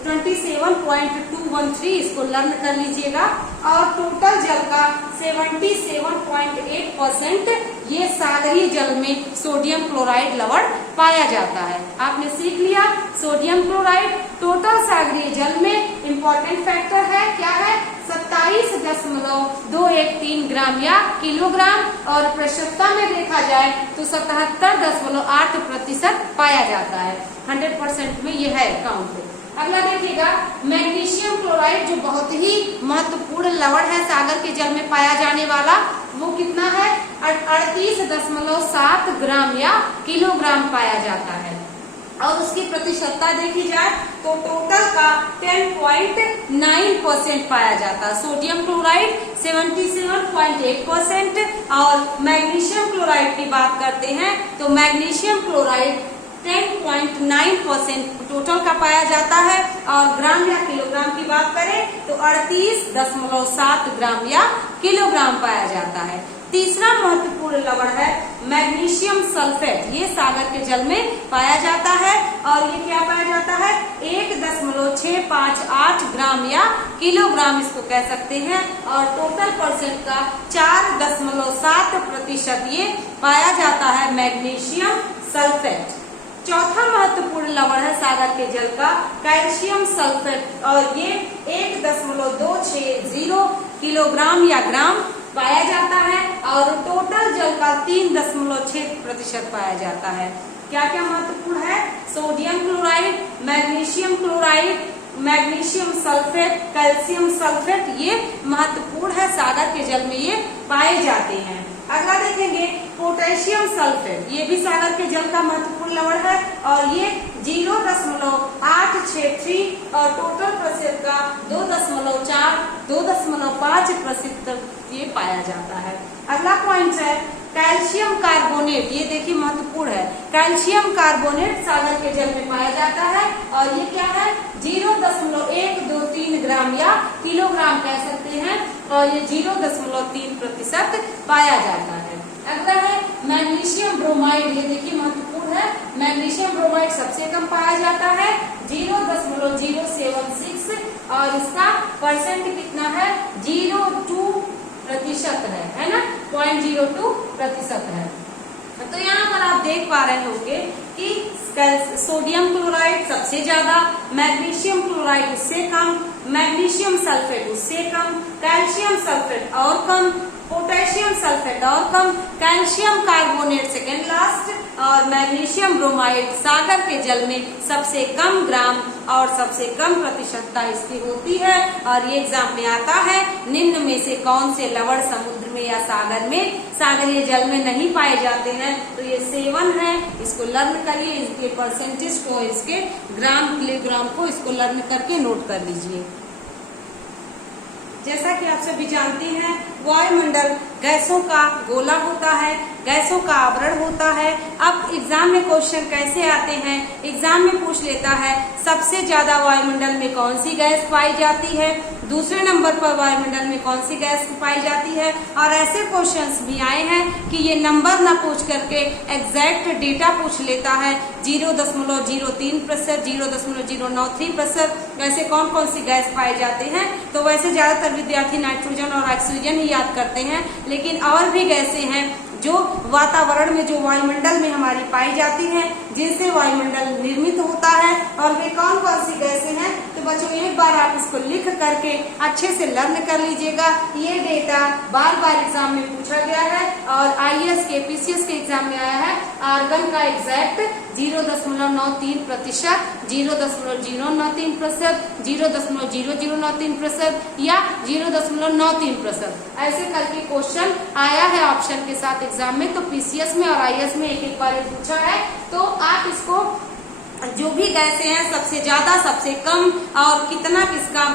27.213 इसको लर्न कर लीजिएगा। और टोटल जल का 77.8% ये सागरीय जल में सोडियम क्लोराइड लवण पाया जाता है। आपने सीख लिया सोडियम क्लोराइड टोटल सागरीय जल में इंपॉर्टेंट फैक्टर है, क्या है 27.213 ग्राम या किलोग्राम, और प्रतिशतता में देखा जाए तो 77.8% पाया जाता है। 100% में ये है काउंट। अगला देखिएगा, मैग्नीशियम क्लोराइड जो बहुत ही महत्वपूर्ण लवण है सागर के जल में पाया जाने वाला, वो कितना है 38.7 ग्राम या किलोग्राम पाया जाता है। और उसकी प्रतिशतता देखी जाए तो टोटल का 10.9% पाया जाता है। सोडियम क्लोराइड 77.8% और मैग्नीशियम क्लोराइड की बात करते हैं तो मैग्नीशियम क्लोराइड 10.9% टोटल का पाया जाता है। और ग्राम या किलोग्राम की बात करें तो 38.7 ग्राम या किलोग्राम पाया जाता है। तीसरा महत्वपूर्ण लवण है मैग्नीशियम सल्फेट, ये सागर के जल में पाया जाता है और ये क्या पाया जाता है 1.658 ग्राम या किलोग्राम इसको कह सकते हैं। और टोटल परसेंट का 4.7% ये पाया जाता है मैग्नीशियम सल्फेट। चौथा महत्वपूर्ण लवण है सागर के जल का कैल्शियम सल्फेट और ये 1.260 किलोग्राम या ग्राम पाया जाता है और टोटल जल का 3.6% पाया जाता है। क्या क्या महत्वपूर्ण है sodium chloride, magnesium sulphate, calcium sulphate ये महत्वपूर्ण है सागर के जल में ये पाए जाते हैं। अगला देखेंगे पोटेशियम सल्फेट, ये भी सागर के जल का महत्वपूर्ण लवण है और ये 0.863 और टोटल प्रतिशत का 2.5% ये पाया जाता है। अगला पॉइंट है कैल्शियम कार्बोनेट, ये देखिए महत्वपूर्ण है। कैल्शियम कार्बोनेट सागर के जल में पाया जाता है और ये क्या है 0.123 ग्राम या किलोग्राम कह सकते हैं और ये 0.3% पाया जाता है। अगला है मैग्नीशियम ब्रोमाइड, ये देखिए महत्वपूर्ण है। मैग्नीशियम ब्रोमाइड सबसे कम पाया जाता है 0.076 और इसका परसेंट कितना है 0.2% है ना 0.02% है। तो यहाँ पर आप देख पा रहे होंगे कि सोडियम क्लोराइड सबसे ज्यादा, मैग्नीशियम क्लोराइड उससे कम, मैग्नीशियम सल्फेट उससे कम, कैल्शियम सल्फेट और कम, पोटेशियम सल्फेट और कम, कैल्शियम कार्बोनेट सेकेंड लास्ट और मैग्नीशियम ब्रोमाइड सागर के जल में सबसे कम ग्राम और सबसे कम प्रतिशतता इसकी होती है। और ये एग्जाम में आता है निम्न में से कौन से लवण समुद्र में या सागर में सागरीय जल में नहीं पाए जाते हैं। तो ये 7 है, इसको लर्न करिए, इसके परसेंटेज को, इसके ग्राम किलोग्राम को इसको लर्न करके नोट कर लीजिए। जैसा कि आप सभी जानते हैं वायुमंडल गैसों का गोला होता है, गैसों का आवरण होता है। अब एग्जाम में क्वेश्चन कैसे आते हैं, एग्जाम में पूछ लेता है सबसे ज्यादा वायुमंडल में कौन सी गैस पाई जाती है, दूसरे नंबर पर वायुमंडल में कौन सी गैस पाई जाती है। और ऐसे क्वेश्चंस भी आए हैं कि ये नंबर ना पूछ करके एग्जैक्ट डेटा पूछ लेता है 0.03%, 0.093%, वैसे कौन कौन सी गैस पाए जाते हैं। तो वैसे ज्यादातर विद्यार्थी नाइट्रोजन और ऑक्सीजन ही याद करते हैं, लेकिन और भी गैसें हैं जो वातावरण में, जो वायुमंडल में हमारी पाई जाती हैं, जिनसे वायुमंडल निर्मित होता है। और वे कौन कौन सी गैसें हैं तो बच्चों एक बार आप इसको लिख करके अच्छे से लर्न कर लीजिएगा। ये डेटा बार बार एग्जाम में पूछा गया है और IAS के PCS के एग्जाम में आया है। आर्गन का एग्जैक्ट 0.93%, 0.093%, 0.0093% या 0.93%, ऐसे करके क्वेश्चन आया है ऑप्शन के साथ एग्जाम में। तो PCS में और IAS में एक बार पूछा है। तो आप इसको जो भी गैसें हैं सबसे ज्यादा, सबसे कम और कितना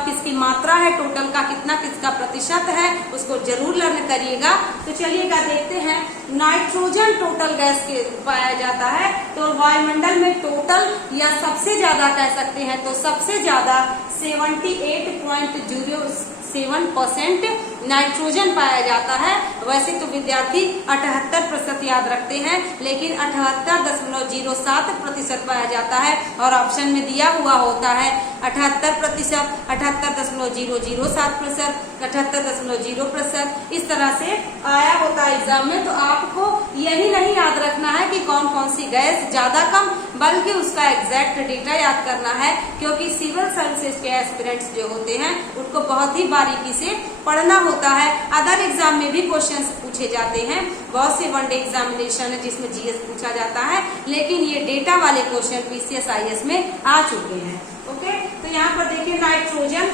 किसकी मात्रा है, टोटल का कितना किसका प्रतिशत है, उसको जरूर लर्न करिएगा। तो चलिएगा देखते हैं नाइट्रोजन टोटल गैस के पाया जाता है। तो वायुमंडल में टोटल या सबसे ज्यादा कह सकते हैं तो सबसे ज्यादा 78.07% नाइट्रोजन पाया जाता है। वैसे तो विद्यार्थी 78% याद रखते हैं, लेकिन 78.07% पाया जाता है और ऑप्शन में दिया हुआ होता है 78%, 78.007%, 78.0%, इस तरह से आया होता है एग्जाम में। तो आपको यही नहीं याद रखना है कि कौन कौन सी गैस ज्यादा कम, बल्कि उसका एग्जैक्ट डेटा याद करना है, क्योंकि सिविल सर्विसेज के एस्पिरेंट्स जो होते हैं उनको बहुत ही बारीकी से पढ़ना होता है। अदर एग्जाम में भी क्वेश्चंस पूछे जाते हैं, बहुत से वनडे एग्जामिनेशन है जिसमें GS पूछा जाता है, लेकिन ये डेटा वाले क्वेश्चन PCS IAS में आ चुके हैं। ओके, तो यहाँ पर देखिए नाइट्रोजन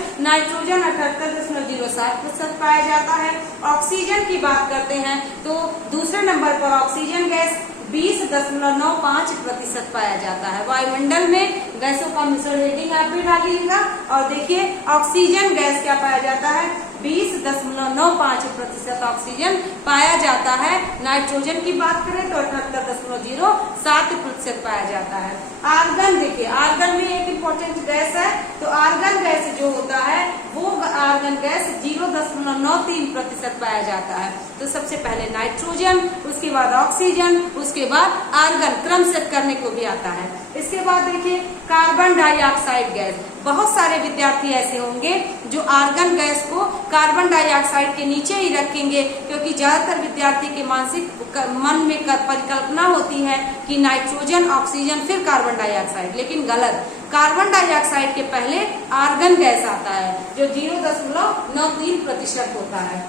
78.07% पाया जाता है। ऑक्सीजन की बात करते हैं तो दूसरे नंबर पर ऑक्सीजन गैस 20.95% पाया जाता है। वायुमंडल में गैसों का मिश्रण रेटिंग आप भी डालिएगा और देखिए ऑक्सीजन गैस क्या पाया जाता है 20.95% ऑक्सीजन पाया जाता है। नाइट्रोजन की बात करें तो 78.07% पाया जाता है। आर्गन देखिए, आर्गन में एक इम्पोर्टेंट गैस है, तो आर्गन गैस जो होता है वो आर्गन गैस 0.93% पाया जाता है। तो सबसे पहले नाइट्रोजन, उसके बाद ऑक्सीजन, उसके बाद आर्गन, क्रम सेट करने को भी आता है। इसके बाद देखिए कार्बन डाइऑक्साइड गैस। बहुत सारे विद्यार्थी ऐसे होंगे जो आर्गन गैस को कार्बन डाइऑक्साइड के नीचे ही रखेंगे, क्योंकि ज्यादातर विद्यार्थी के मन में परिकल्पना होती है कि नाइट्रोजन, ऑक्सीजन, फिर कार्बन डाइऑक्साइड, लेकिन गलत। कार्बन डाइऑक्साइड के पहले आर्गन गैस आता है जो 0.93% होता है।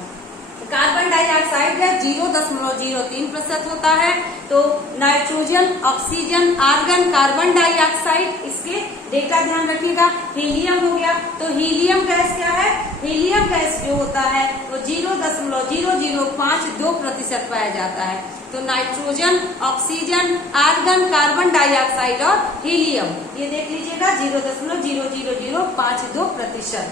कार्बन डाइऑक्साइड गैस 0.03% होता है। तो nitrogen, oxygen, argon, carbon dioxide, इसके डेटा ध्यान रखिएगा। हीलियम हो गया, तो हीलियम गैस क्या है? हीलियम गैस जो होता है वो 0.0052% पाया जाता है। तो nitrogen, oxygen, argon, carbon dioxide और हीलियम, ये देख लीजिएगा 0.0052%।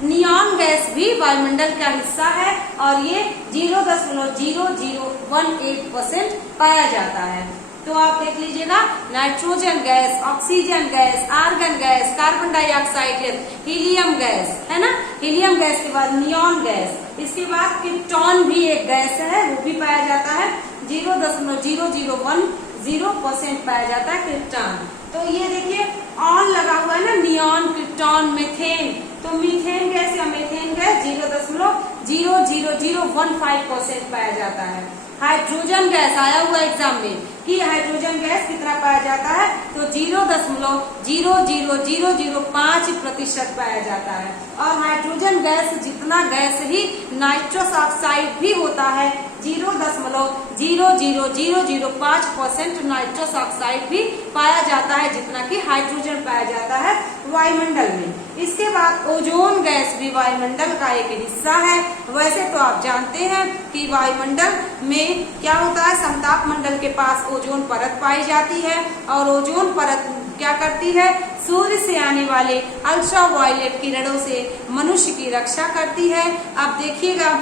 नियॉन गैस भी वायुमंडल का हिस्सा है और ये 0.0018% पाया जाता है। तो आप देख लीजिएगा, nitrogen gas, oxygen gas, argon gas, carbon dioxide gas, helium gas, है ना। हीलियम गैस के बाद नियॉन गैस, इसके बाद क्रिप्टॉन भी एक गैस है, वो भी पाया जाता है। 0.0010% पाया जाता है क्रिप्टॉन। तो ये देखिए ऑन लगा हुआ है ना, नियॉन, क्रिप्टॉन, मीथेन। तो मीथेन गैस या मीथेन गैस 0.00015% पाया जाता है। हाइड्रोजन गैस आया हुआ एग्जाम में कि हाइड्रोजन गैस कितना पाया जाता है, तो 0.00005% पाया जाता है। और हाइड्रोजन गैस जितना गैस ही नाइट्रस ऑक्साइड भी होता है, 0.00005% नाइट्रस ऑक्साइड भी पाया जाता है, जितना कि हाइड्रोजन पाया जाता है वायुमंडल में। इसके बाद ओजोन गैस भी वायुमंडल का एक हिस्सा है। वैसे तो आप जानते हैं कि वायुमंडल में क्या होता है, समताप मंडल के पास ओजोन परत पाई जाती है और ओजोन परत क्या करती है, सूर्य से आने वाले अल्ट्रावायलेट किरणों से मनुष्य की रक्षा करती है। अब देखिएगा,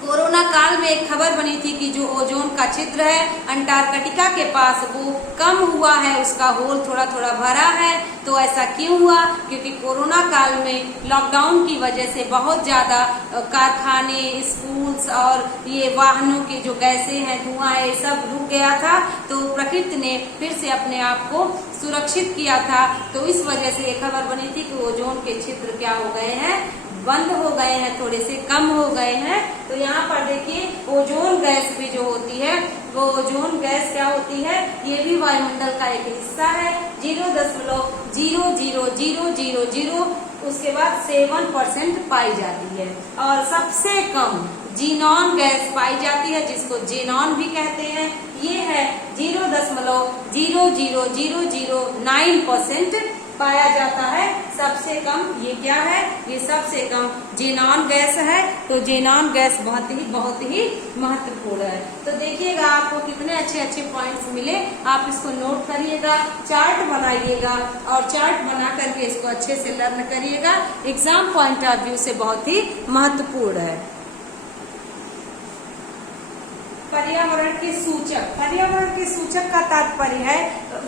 कोरोना काल में एक खबर बनी थी कि जो ओजोन का छिद्र है अंटार्कटिका के पास वो कम हुआ है, उसका होल थोड़ा थोड़ा भरा है। तो ऐसा क्यों हुआ? क्योंकि कोरोना काल में लॉकडाउन की वजह से बहुत ज्यादा कारखाने, स्कूल्स और ये वाहनों की जो गैसें हैं, धुआं, ये सब रुक गया था। तो प्रकृति ने फिर से अपने आप को सुरक्षित किया था। तो इस वजह से ये खबर बनी थी कि ओजोन के छिद्र क्या हो गए हैं, बंद हो गए हैं, थोड़े से कम हो गए हैं। तो यहाँ पर देखिए ओजोन गैस भी जो होती है, वो ओजोन गैस क्या होती है, ये भी वायुमंडल का एक हिस्सा है। 0.00000 उसके बाद 7% पाई जाती है। और सबसे कम जीनॉन गैस पाई जाती है, जिसको जेनॉन भी कहते हैं। ये है 0.00009% पाया जाता है। सबसे कम ये क्या है, ये सबसे कम जेनॉन गैस है। तो जेनॉन गैस बहुत ही महत्वपूर्ण है। तो देखिएगा आपको कितने अच्छे अच्छे पॉइंट्स मिले, आप इसको नोट करिएगा, चार्ट बनाइएगा और चार्ट बना करके इसको अच्छे से लर्न करिएगा। एग्जाम पॉइंट ऑफ व्यू से बहुत ही महत्वपूर्ण है। पर्यावरण के सूचक, पर्यावरण के सूचक का तात्पर्य है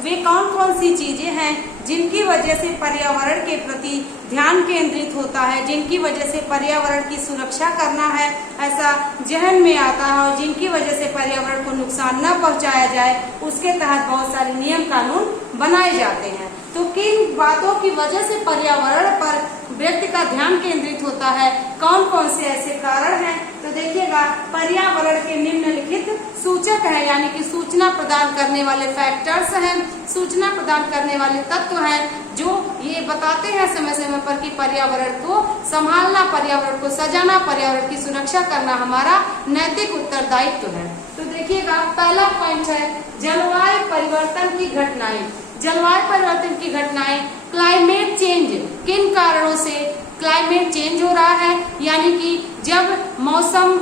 वे कौन कौन सी चीजें हैं जिनकी वजह से पर्यावरण के प्रति ध्यान केंद्रित होता है, जिनकी वजह से पर्यावरण की सुरक्षा करना है ऐसा जहन में आता है, और जिनकी वजह से पर्यावरण को नुकसान न पहुंचाया जाए, उसके तहत बहुत सारे नियम कानून बनाए जाते हैं। तो किन बातों की वजह से पर्यावरण पर व्यक्ति का ध्यान केंद्रित होता है, कौन कौन से ऐसे कारण हैं? तो देखिएगा, पर्यावरण के निम्नलिखित सूचक हैं, यानी कि सूचना प्रदान करने वाले फैक्टर्स हैं, सूचना प्रदान करने वाले तत्व हैं, जो ये बताते हैं समय समय पर कि पर्यावरण को संभालना, पर्यावरण को सजाना, पर्यावरण की सुरक्षा करना हमारा नैतिक उत्तरदायित्व है। तो देखिएगा, पहला पॉइंट है जलवायु परिवर्तन की घटनाएं। जलवायु परिवर्तन की घटनाएं, क्लाइमेट चेंज, किन कारणों से क्लाइमेट चेंज हो रहा है, यानी कि जब मौसम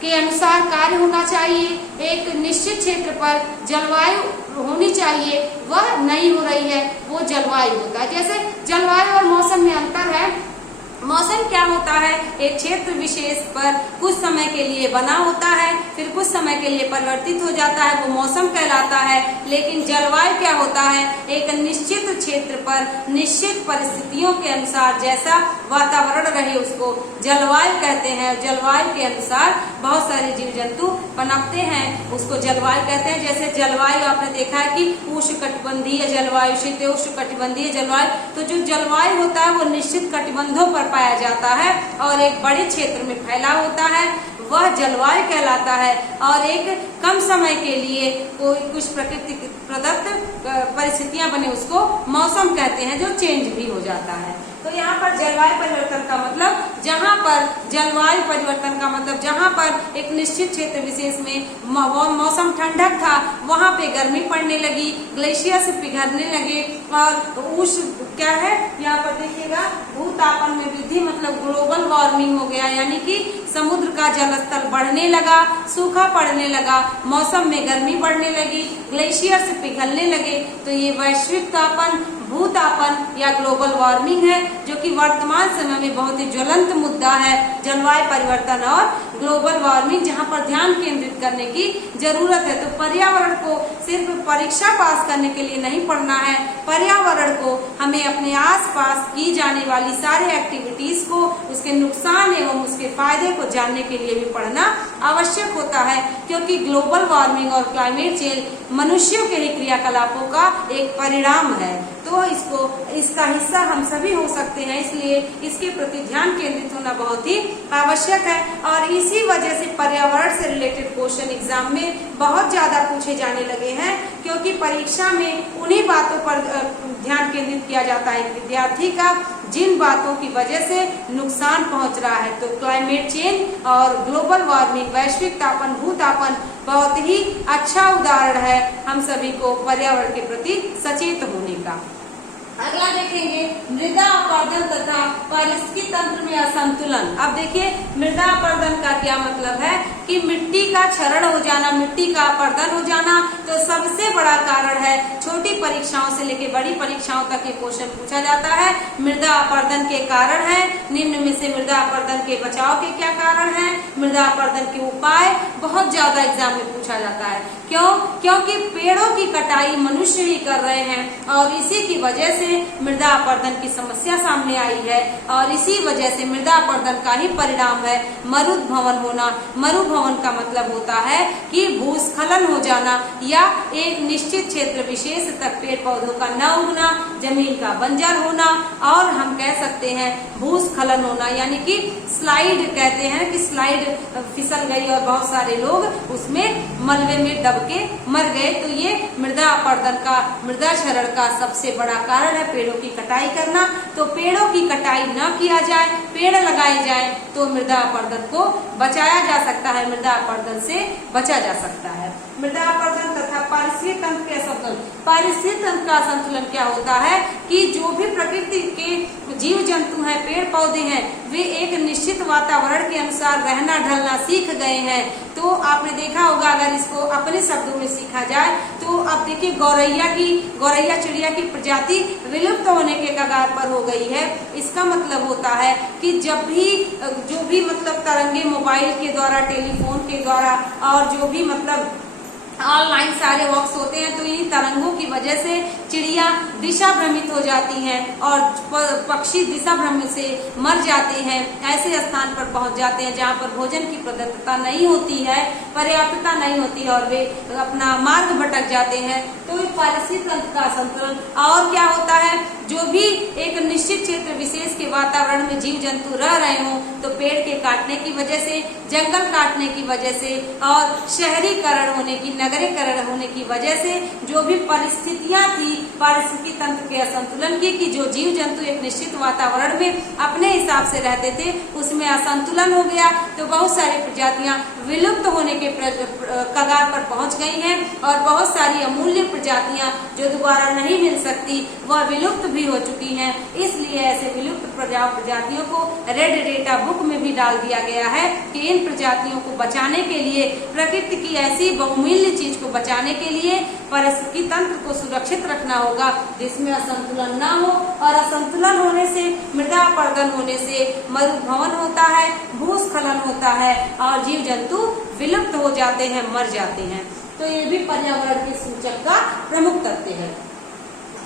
के अनुसार कार्य होना चाहिए, एक निश्चित क्षेत्र पर जलवायु होनी चाहिए, वह नहीं हो रही है, वो जलवायु होता है। जैसे जलवायु और मौसम में अंतर है, मौसम क्या होता है, एक क्षेत्र विशेष पर कुछ समय के लिए बना होता है, फिर कुछ समय के लिए परिवर्तित हो जाता है, वो मौसम कहलाता है। लेकिन जलवायु क्या होता है, एक निश्चित क्षेत्र पर निश्चित परिस्थितियों के अनुसार जैसा वातावरण रहे उसको जलवायु कहते हैं। जलवायु के अनुसार बहुत सारे जीव जंतु पनपते हैं, उसको जलवायु कहते हैं। जैसे जलवायु आपने देखा है कि उष्णकटिबंधीय जलवायु, शीतोष्णकटिबंधीय जलवायु, तो जो जलवायु होता है वो निश्चित कटिबंधों पर पाया जाता है और एक बड़े क्षेत्र में फैला होता है, वह जलवायु कहलाता है। और एक कम समय के लिए कोई कुछ प्रकृति प्रदत्त परिस्थितियां बने उसको मौसम कहते हैं, जो चेंज भी हो जाता है। तो यहाँ पर जलवायु परिवर्तन का मतलब जहाँ पर जलवायु परिवर्तन का मतलब जहाँ पर एक निश्चित क्षेत्र विशेष में मौसम ठंडक था, वहाँ पे गर्मी पड़ने लगी, ग्लेशियर से पिघलने लगे और उष्ण क्या है यहाँ पर देखिएगा भूतापन में वृद्धि, मतलब ग्लोबल वार्मिंग हो गया, यानी कि समुद्र का जल स्तर बढ़ने लगा, सूखा पड़ने लगा, मौसम में गर्मी बढ़ने लगी, ग्लेशियर से पिघलने लगे। तो ये वैश्विक तापन, भूतापन या ग्लोबल वार्मिंग है, जो कि वर्तमान समय में बहुत ही ज्वलंत मुद्दा है। जलवायु परिवर्तन और ग्लोबल वार्मिंग जहां पर ध्यान केंद्रित करने की जरूरत है। तो पर्यावरण को सिर्फ परीक्षा पास करने के लिए नहीं पढ़ना है, पर्यावरण को हमें अपने आसपास की जाने वाली सारी एक्टिविटीज को, उसके नुकसान एवं उसके फायदे को जानने के लिए भी पढ़ना आवश्यक होता है, क्योंकि ग्लोबल वार्मिंग और क्लाइमेट चेंज मनुष्यों के ही क्रियाकलापों का एक परिणाम है। तो इसका हिस्सा हम सभी हो सकते हैं, इसलिए इसके प्रति ध्यान केंद्रित होना बहुत ही आवश्यक है। और इसी वजह से पर्यावरण से रिलेटेड क्वेश्चन एग्जाम में बहुत ज्यादा पूछे जाने लगे हैं, क्योंकि परीक्षा में उन्हीं बातों पर ध्यान केंद्रित किया जाता है विद्यार्थी का जिन बातों की वजह से नुकसान पहुंच रहा है। तो क्लाइमेट चेंज और ग्लोबल वार्मिंग, वैश्विक तापन, भूतापन बहुत ही अच्छा उदाहरण है हम सभी को पर्यावरण के प्रति सचेत होने का। अगला देखेंगे मृदा अपरदन तथा पारिस्थितिकी तंत्र में असंतुलन। अब देखिए मृदा अपरदन का क्या मतलब है कि मिट्टी का क्षरण हो जाना, मिट्टी का अपरदन हो जाना। तो सबसे बड़ा कारण है, छोटी परीक्षाओं से लेकर बड़ी परीक्षाओं तक ये क्वेश्चन पूछा जाता है, मृदा अपरदन के कारण है, निम्न में से मृदा अपरदन के बचाव के क्या कारण है, मृदा अपरदन के उपाय बहुत ज्यादा एग्जाम में पूछा जाता है। क्यों? क्योंकि पेड़ों की कटाई मनुष्य ही कर रहे हैं और इसी की वजह से मृदा अपरदन की समस्या सामने आई है और इसी वजह से मृदा अपरदन का ही परिणाम है मरुभवन होना। मरुभवन का मतलब होता है कि भूस्खलन हो जाना या एक निश्चित क्षेत्र विशेष तक पेड़ पौधों का न उगना, जमीन का बंजर होना, और हम कह सकते हैं भूस्खलन होना, यानी कि स्लाइड कहते हैं कि स्लाइड फिसल गई और बहुत सारे लोग उसमें मलबे में दब के मर गए। तो ये मृदा अपरदन का, मृदा क्षरण का सबसे बड़ा कारण है पेड़ों की कटाई करना। तो पेड़ों की कटाई न किया जाए, पेड़ लगाए जाए तो मृदा अपरदन को बचाया जा सकता है, मृदा अपरदन से बचा जा सकता है। मृदा अपरदन तथा पारिस्थितिक तंत्र के असंतुलन। पारिस्थितिक तंत्र का असंतुलन क्या होता है कि जो भी प्रकृति के जीव जंतु हैं, पेड़ पौधे हैं, वे एक निश्चित वातावरण के अनुसार रहना ढलना सीख गए हैं। तो आपने देखा होगा, अगर इसको अपने शब्दों में सीखा जाए तो अब देखिए गौरैया चिड़िया की प्रजाति विलुप्त होने के कगार पर हो गई है। इसका मतलब होता है कि जब भी जो भी मतलब तरंगे मोबाइल के द्वारा, टेलीफोन के द्वारा और जो भी मतलब ऑनलाइन सारे वर्क्स होते हैं, तो इन तरंगों की वजह से चिड़िया दिशा भ्रमित हो जाती हैं और पक्षी दिशा भ्रमित से मर जाते हैं, ऐसे स्थान पर पहुंच जाते हैं जहां पर भोजन की प्रदत्तता नहीं होती है, पर्याप्तता नहीं होती है और वे अपना मार्ग भटक जाते हैं। तो इस पारिस्थितिक तंत्र का संतुलन। और क्या होता है, जो भी एक निश्चित क्षेत्र विशेष के वातावरण में जीव जंतु रह रहे हों, तो पेड़ के काटने की वजह से, जंगल काटने की वजह से और शहरीकरण होने की, नगरीकरण होने की वजह से जो भी परिस्थितियां थी पारिस्थितिकी तंत्र के असंतुलन की, कि जो जीव जंतु एक निश्चित वातावरण में अपने हिसाब से रहते थे उसमें असंतुलन हो गया, तो बहुत सारी प्रजातियां विलुप्त होने के कगार पर पहुंच गई हैं और बहुत सारी अमूल्य प्रजातियां जो दोबारा नहीं मिल सकती वह विलुप्त भी हो चुकी हैं। इसलिए ऐसे विलुप्त प्रजातियों को रेड डेटा बुक में भी डाल दिया गया है कि इन प्रजातियों को बचाने के लिए, प्रकृति की ऐसी बहुमूल्य चीज को बचाने के लिए पारिस्थितिकी तंत्र को सुरक्षित रखना होगा जिसमें असंतुलन न हो, और असंतुलन होने से मृदा अपरदन होने से मरुभवन होता है, भूस्खलन होता है और जीव जंतु विलुप्त हो जाते हैं, मर जाते हैं। तो ये भी पर्यावरण के सूचक का प्रमुख तथ्य है।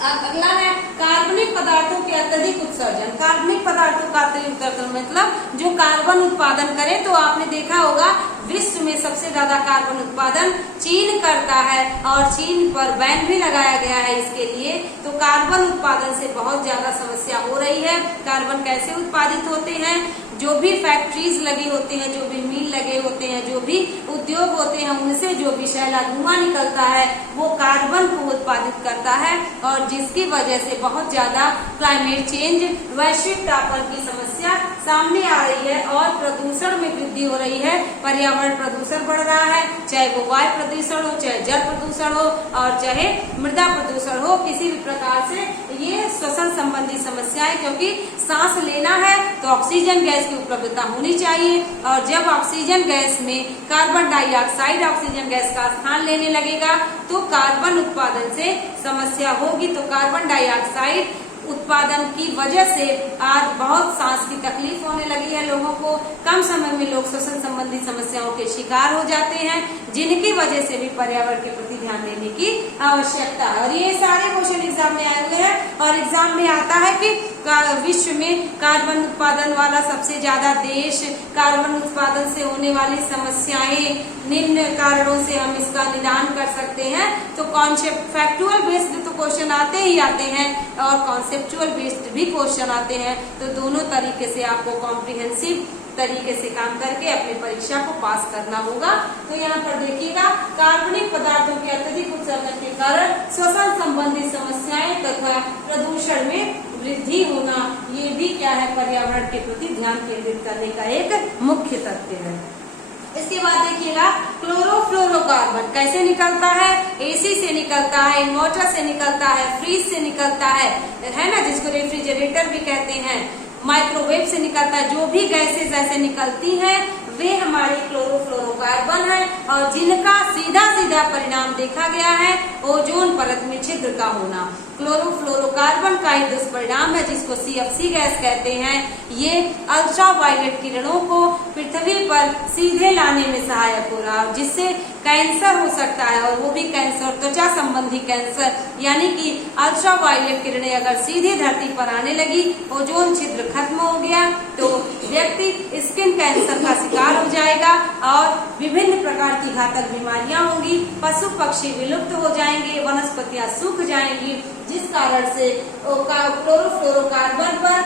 अगला है कार्बनिक पदार्थों के अत्यधिक उत्सर्जन। कार्बनिक पदार्थों का अत्यधिक उत्सर्जन मतलब जो कार्बन उत्पादन करे, तो आपने देखा होगा विश्व में सबसे ज्यादा कार्बन उत्पादन चीन करता है और चीन पर बैन भी लगाया गया है इसके लिए। तो कार्बन उत्पादन से बहुत ज्यादा समस्या हो रही है। कार्बन कैसे उत्पादित होते हैं? जो भी फैक्ट्रीज लगी होती हैं, जो भी मिल लगे होते हैं, जो भी उद्योग होते हैं, उनसे जो विषैला धुआं निकलता है वो कार्बन को उत्पादित करता है और जिसकी वजह से बहुत ज्यादा क्लाइमेट चेंज, वैश्विक तापमान की समस्या सामने आ रही है और प्रदूषण में वृद्धि हो रही है। पर्यावरण प्रदूषण बढ़ रहा है, चाहे वो वायु प्रदूषण हो, चाहे जल प्रदूषण हो और चाहे मृदा प्रदूषण हो। किसी भी प्रकार से ये श्वसन संबंधी समस्याएं, क्योंकि सांस लेना है तो ऑक्सीजन गैस की उपलब्धता होनी चाहिए और जब ऑक्सीजन गैस में कार्बन डाइऑक्साइड ऑक्सीजन गैस का स्थान लेने लगेगा तो कार्बन उत्पादन से समस्या होगी। तो कार्बन डाइऑक्साइड उत्पादन की वजह से आज बहुत सांस की तकलीफ होने लगी है लोगों को। कम समय में लोग श्वसन संबंधी समस्याओं के शिकार हो जाते हैं, जिनकी वजह से भी पर्यावरण के प्रति ध्यान देने की आवश्यकता है। और ये सारे क्वेश्चन एग्जाम में आए हुए हैं और एग्जाम में आता है कि विश्व में कार्बन उत्पादन वाला सबसे ज्यादा देश, कार्बन उत्पादन से होने वाली समस्याएं, निम्न कारणों से हम इसका निदान कर सकते हैं। तो कॉन्सेप्ट फैक्चुअल बेस्ड तो क्वेश्चन आते ही आते हैं और कॉन्सेप्चुअल बेस्ड भी क्वेश्चन आते हैं। तो दोनों तरीके से आपको कॉम्प्रिहेंसिव तरीके से काम करके अपनी परीक्षा को पास करना होगा। तो यहाँ पर देखिएगा, कार्बनिक पदार्थों के अत्यधिक उत्सर्जन के कारण श्वसन संबंधी समस्याएं तथा प्रदूषण में वृद्धि होना, ये भी क्या है, पर्यावरण के प्रति ध्यान केंद्रित करने का एक मुख्य तथ्य है। इसके बाद देखिएगा, क्लोरोफ्लोरोकार्बन कैसे निकलता है? एसी से निकलता है, इन्वर्टर से निकलता है, फ्रीज से निकलता है ना, जिसको रेफ्रिजरेटर भी कहते हैं, माइक्रोवेव से निकलता है। जो भी गैसेज ऐसे निकलती हैं वे हमारे क्लोरोफ्लोरोकार्बन है और जिनका सीधा सीधा परिणाम देखा गया है ओजोन परत में छिद्र का होना। क्लोरोफ्लोरोकार्बन का ही दुष्परिणाम है जिसको CFC गैस कहते हैं। ये अल्ट्रावायलेट किरणों को पृथ्वी पर सीधे लाने में सहायक हो रहा है, जिससे कैंसर हो सकता है और वो भी कैंसर, त्वचा संबंधी कैंसर। यानी कि अल्ट्रावायलेट किरणें अगर सीधी धरती पर आने लगी, ओजोन छिद्र खत्म हो गया तो व्यक्ति स्किन कैंसर का शिकार हो जाएगा और विभिन्न प्रकार की घातक बीमारियां होंगी। पशु पक्षी विलुप्त हो जाएंगे, वनस्पतियां सूख जाएंगी, जिस कारण से क्लोरोफ्लोरोकार्बन पर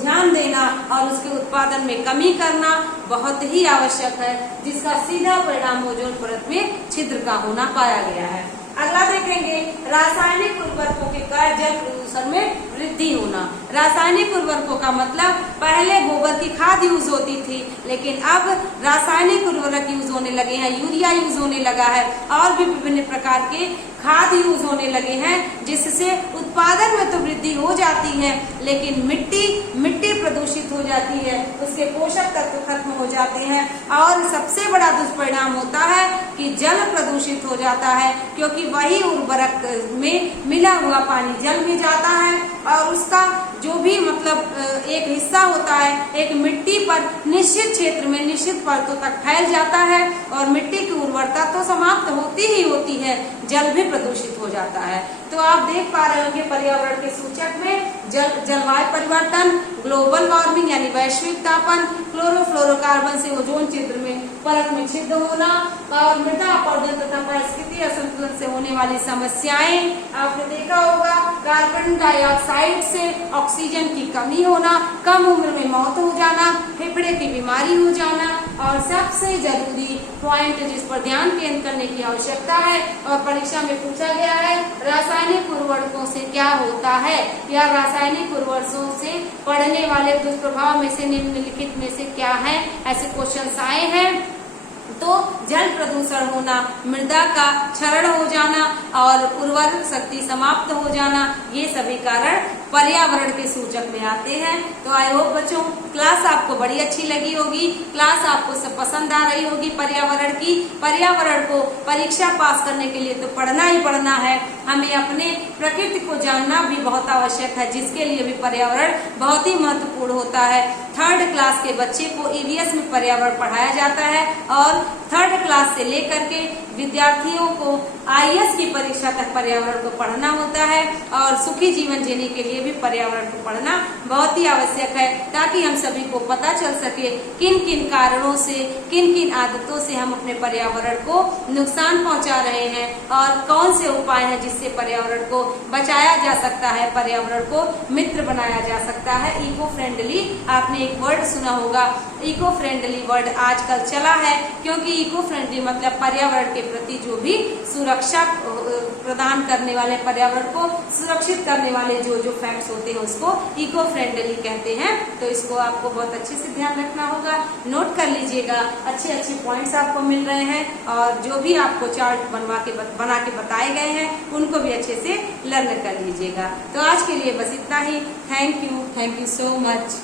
ध्यान देना और उसके उत्पादन में कमी करना बहुत ही आवश्यक है, जिसका सीधा परिणाम ओजोन परत में छिद्र का होना पाया गया है। अगला देखेंगे, रासायनिक उर्वरकों के कारण जल प्रदूषण में वृद्धि होना। रासायनिक उर्वरकों का मतलब पहले गोबर की खाद यूज होती थी, लेकिन अब रासायनिक उर्वरक यूज होने लगे हैं, यूरिया यूज होने लगा है और भी विभिन्न प्रकार के खाद यूज होने लगे हैं, जिससे उत्पादन में तो वृद्धि हो जाती है लेकिन मिट्टी प्रदूषित हो जाती है, उसके पोषक तत्व खत्म हो जाते हैं और सबसे बड़ा दुष्परिणाम होता है कि जल प्रदूषित हो जाता है, क्योंकि वही उर्वरक में मिला हुआ पानी जल में जाता है और उसका जो भी मतलब एक हिस्सा होता है एक मिट्टी पर निश्चित क्षेत्र में निश्चित परतों तक फैल जाता है और मिट्टी की उर्वरता तो समाप्त होती ही होती है, जल भी प्रदूषित हो जाता है। तो आप देख पा रहे होंगे पर्यावरण के सूचक में जलवायु परिवर्तन, ग्लोबल वार्मिंग यानी वैश्विक तापन, क्लोरोफ्लोरोकार्बन से ओजोन छिद्र में परत में छिद्र होना और मृदा अपरदन तथा पारिस्थितिकी असंतुलन से होने वाली समस्याएं। आपने देखा होगा कार्बन डाइऑक्साइड से ऑक्सीजन की कमी होना, कम उम्र में मौत हो जाना, फेफड़े की बीमारी हो जाना और सबसे जरूरी पॉइंट जिस पर ध्यान केंद्रित करने की आवश्यकता है और परीक्षा में पूछा गया है, रासायनिक उर्वरकों से क्या होता है या रासायनिक उर्वरकों से पड़ने वाले दुष्प्रभाव में से निम्नलिखित में से क्या है। ऐसे क्वेश्चंस आए हैं तो जल प्रदूषण होना, मृदा का क्षरण हो जाना और उर्वर शक्ति समाप्त हो जाना, ये सभी कारण पर्यावरण के सूचक में आते हैं। तो आई होप बच्चों क्लास आपको बड़ी अच्छी लगी होगी, क्लास आपको सब पसंद आ रही होगी पर्यावरण की। पर्यावरण को परीक्षा पास करने के लिए तो पढ़ना ही पढ़ना है, हमें अपने प्रकृति को जानना भी बहुत आवश्यक है, जिसके लिए भी पर्यावरण बहुत ही महत्वपूर्ण होता है। 3rd क्लास के बच्चे को ईवीएस में पर्यावरण पढ़ाया जाता है और 3rd क्लास से लेकर के विद्यार्थियों को आईएएस की परीक्षा तक पर्यावरण को पढ़ना होता है और सुखी जीवन जीने के लिए भी पर्यावरण को पढ़ना बहुत ही आवश्यक है, ताकि हम सभी को पता चल सके किन किन कारणों से, किन किन आदतों से हम अपने पर्यावरण को नुकसान पहुंचा रहे हैं और कौन से उपाय हैं जिससे पर्यावरण को बचाया जा सकता है, पर्यावरण को मित्र बनाया जा सकता है। इको फ्रेंडली, आपने एक वर्ड सुना होगा, इको फ्रेंडली वर्ड आजकल चला है, क्योंकि इको फ्रेंडली मतलब पर्यावरण के प्रति जो भी सुरक्षा प्रदान करने वाले, पर्यावरण को सुरक्षित करने वाले जो जो फैक्ट्स होते हैं उसको इको फ्रेंडली कहते हैं। तो इसको आपको बहुत अच्छे से ध्यान रखना होगा, नोट कर लीजिएगा। अच्छे अच्छे पॉइंट्स आपको मिल रहे हैं और जो भी आपको चार्ट बना के बताए गए हैं उनको भी अच्छे से लर्न कर लीजिएगा। तो आज के लिए बस इतना ही। Thank you so much.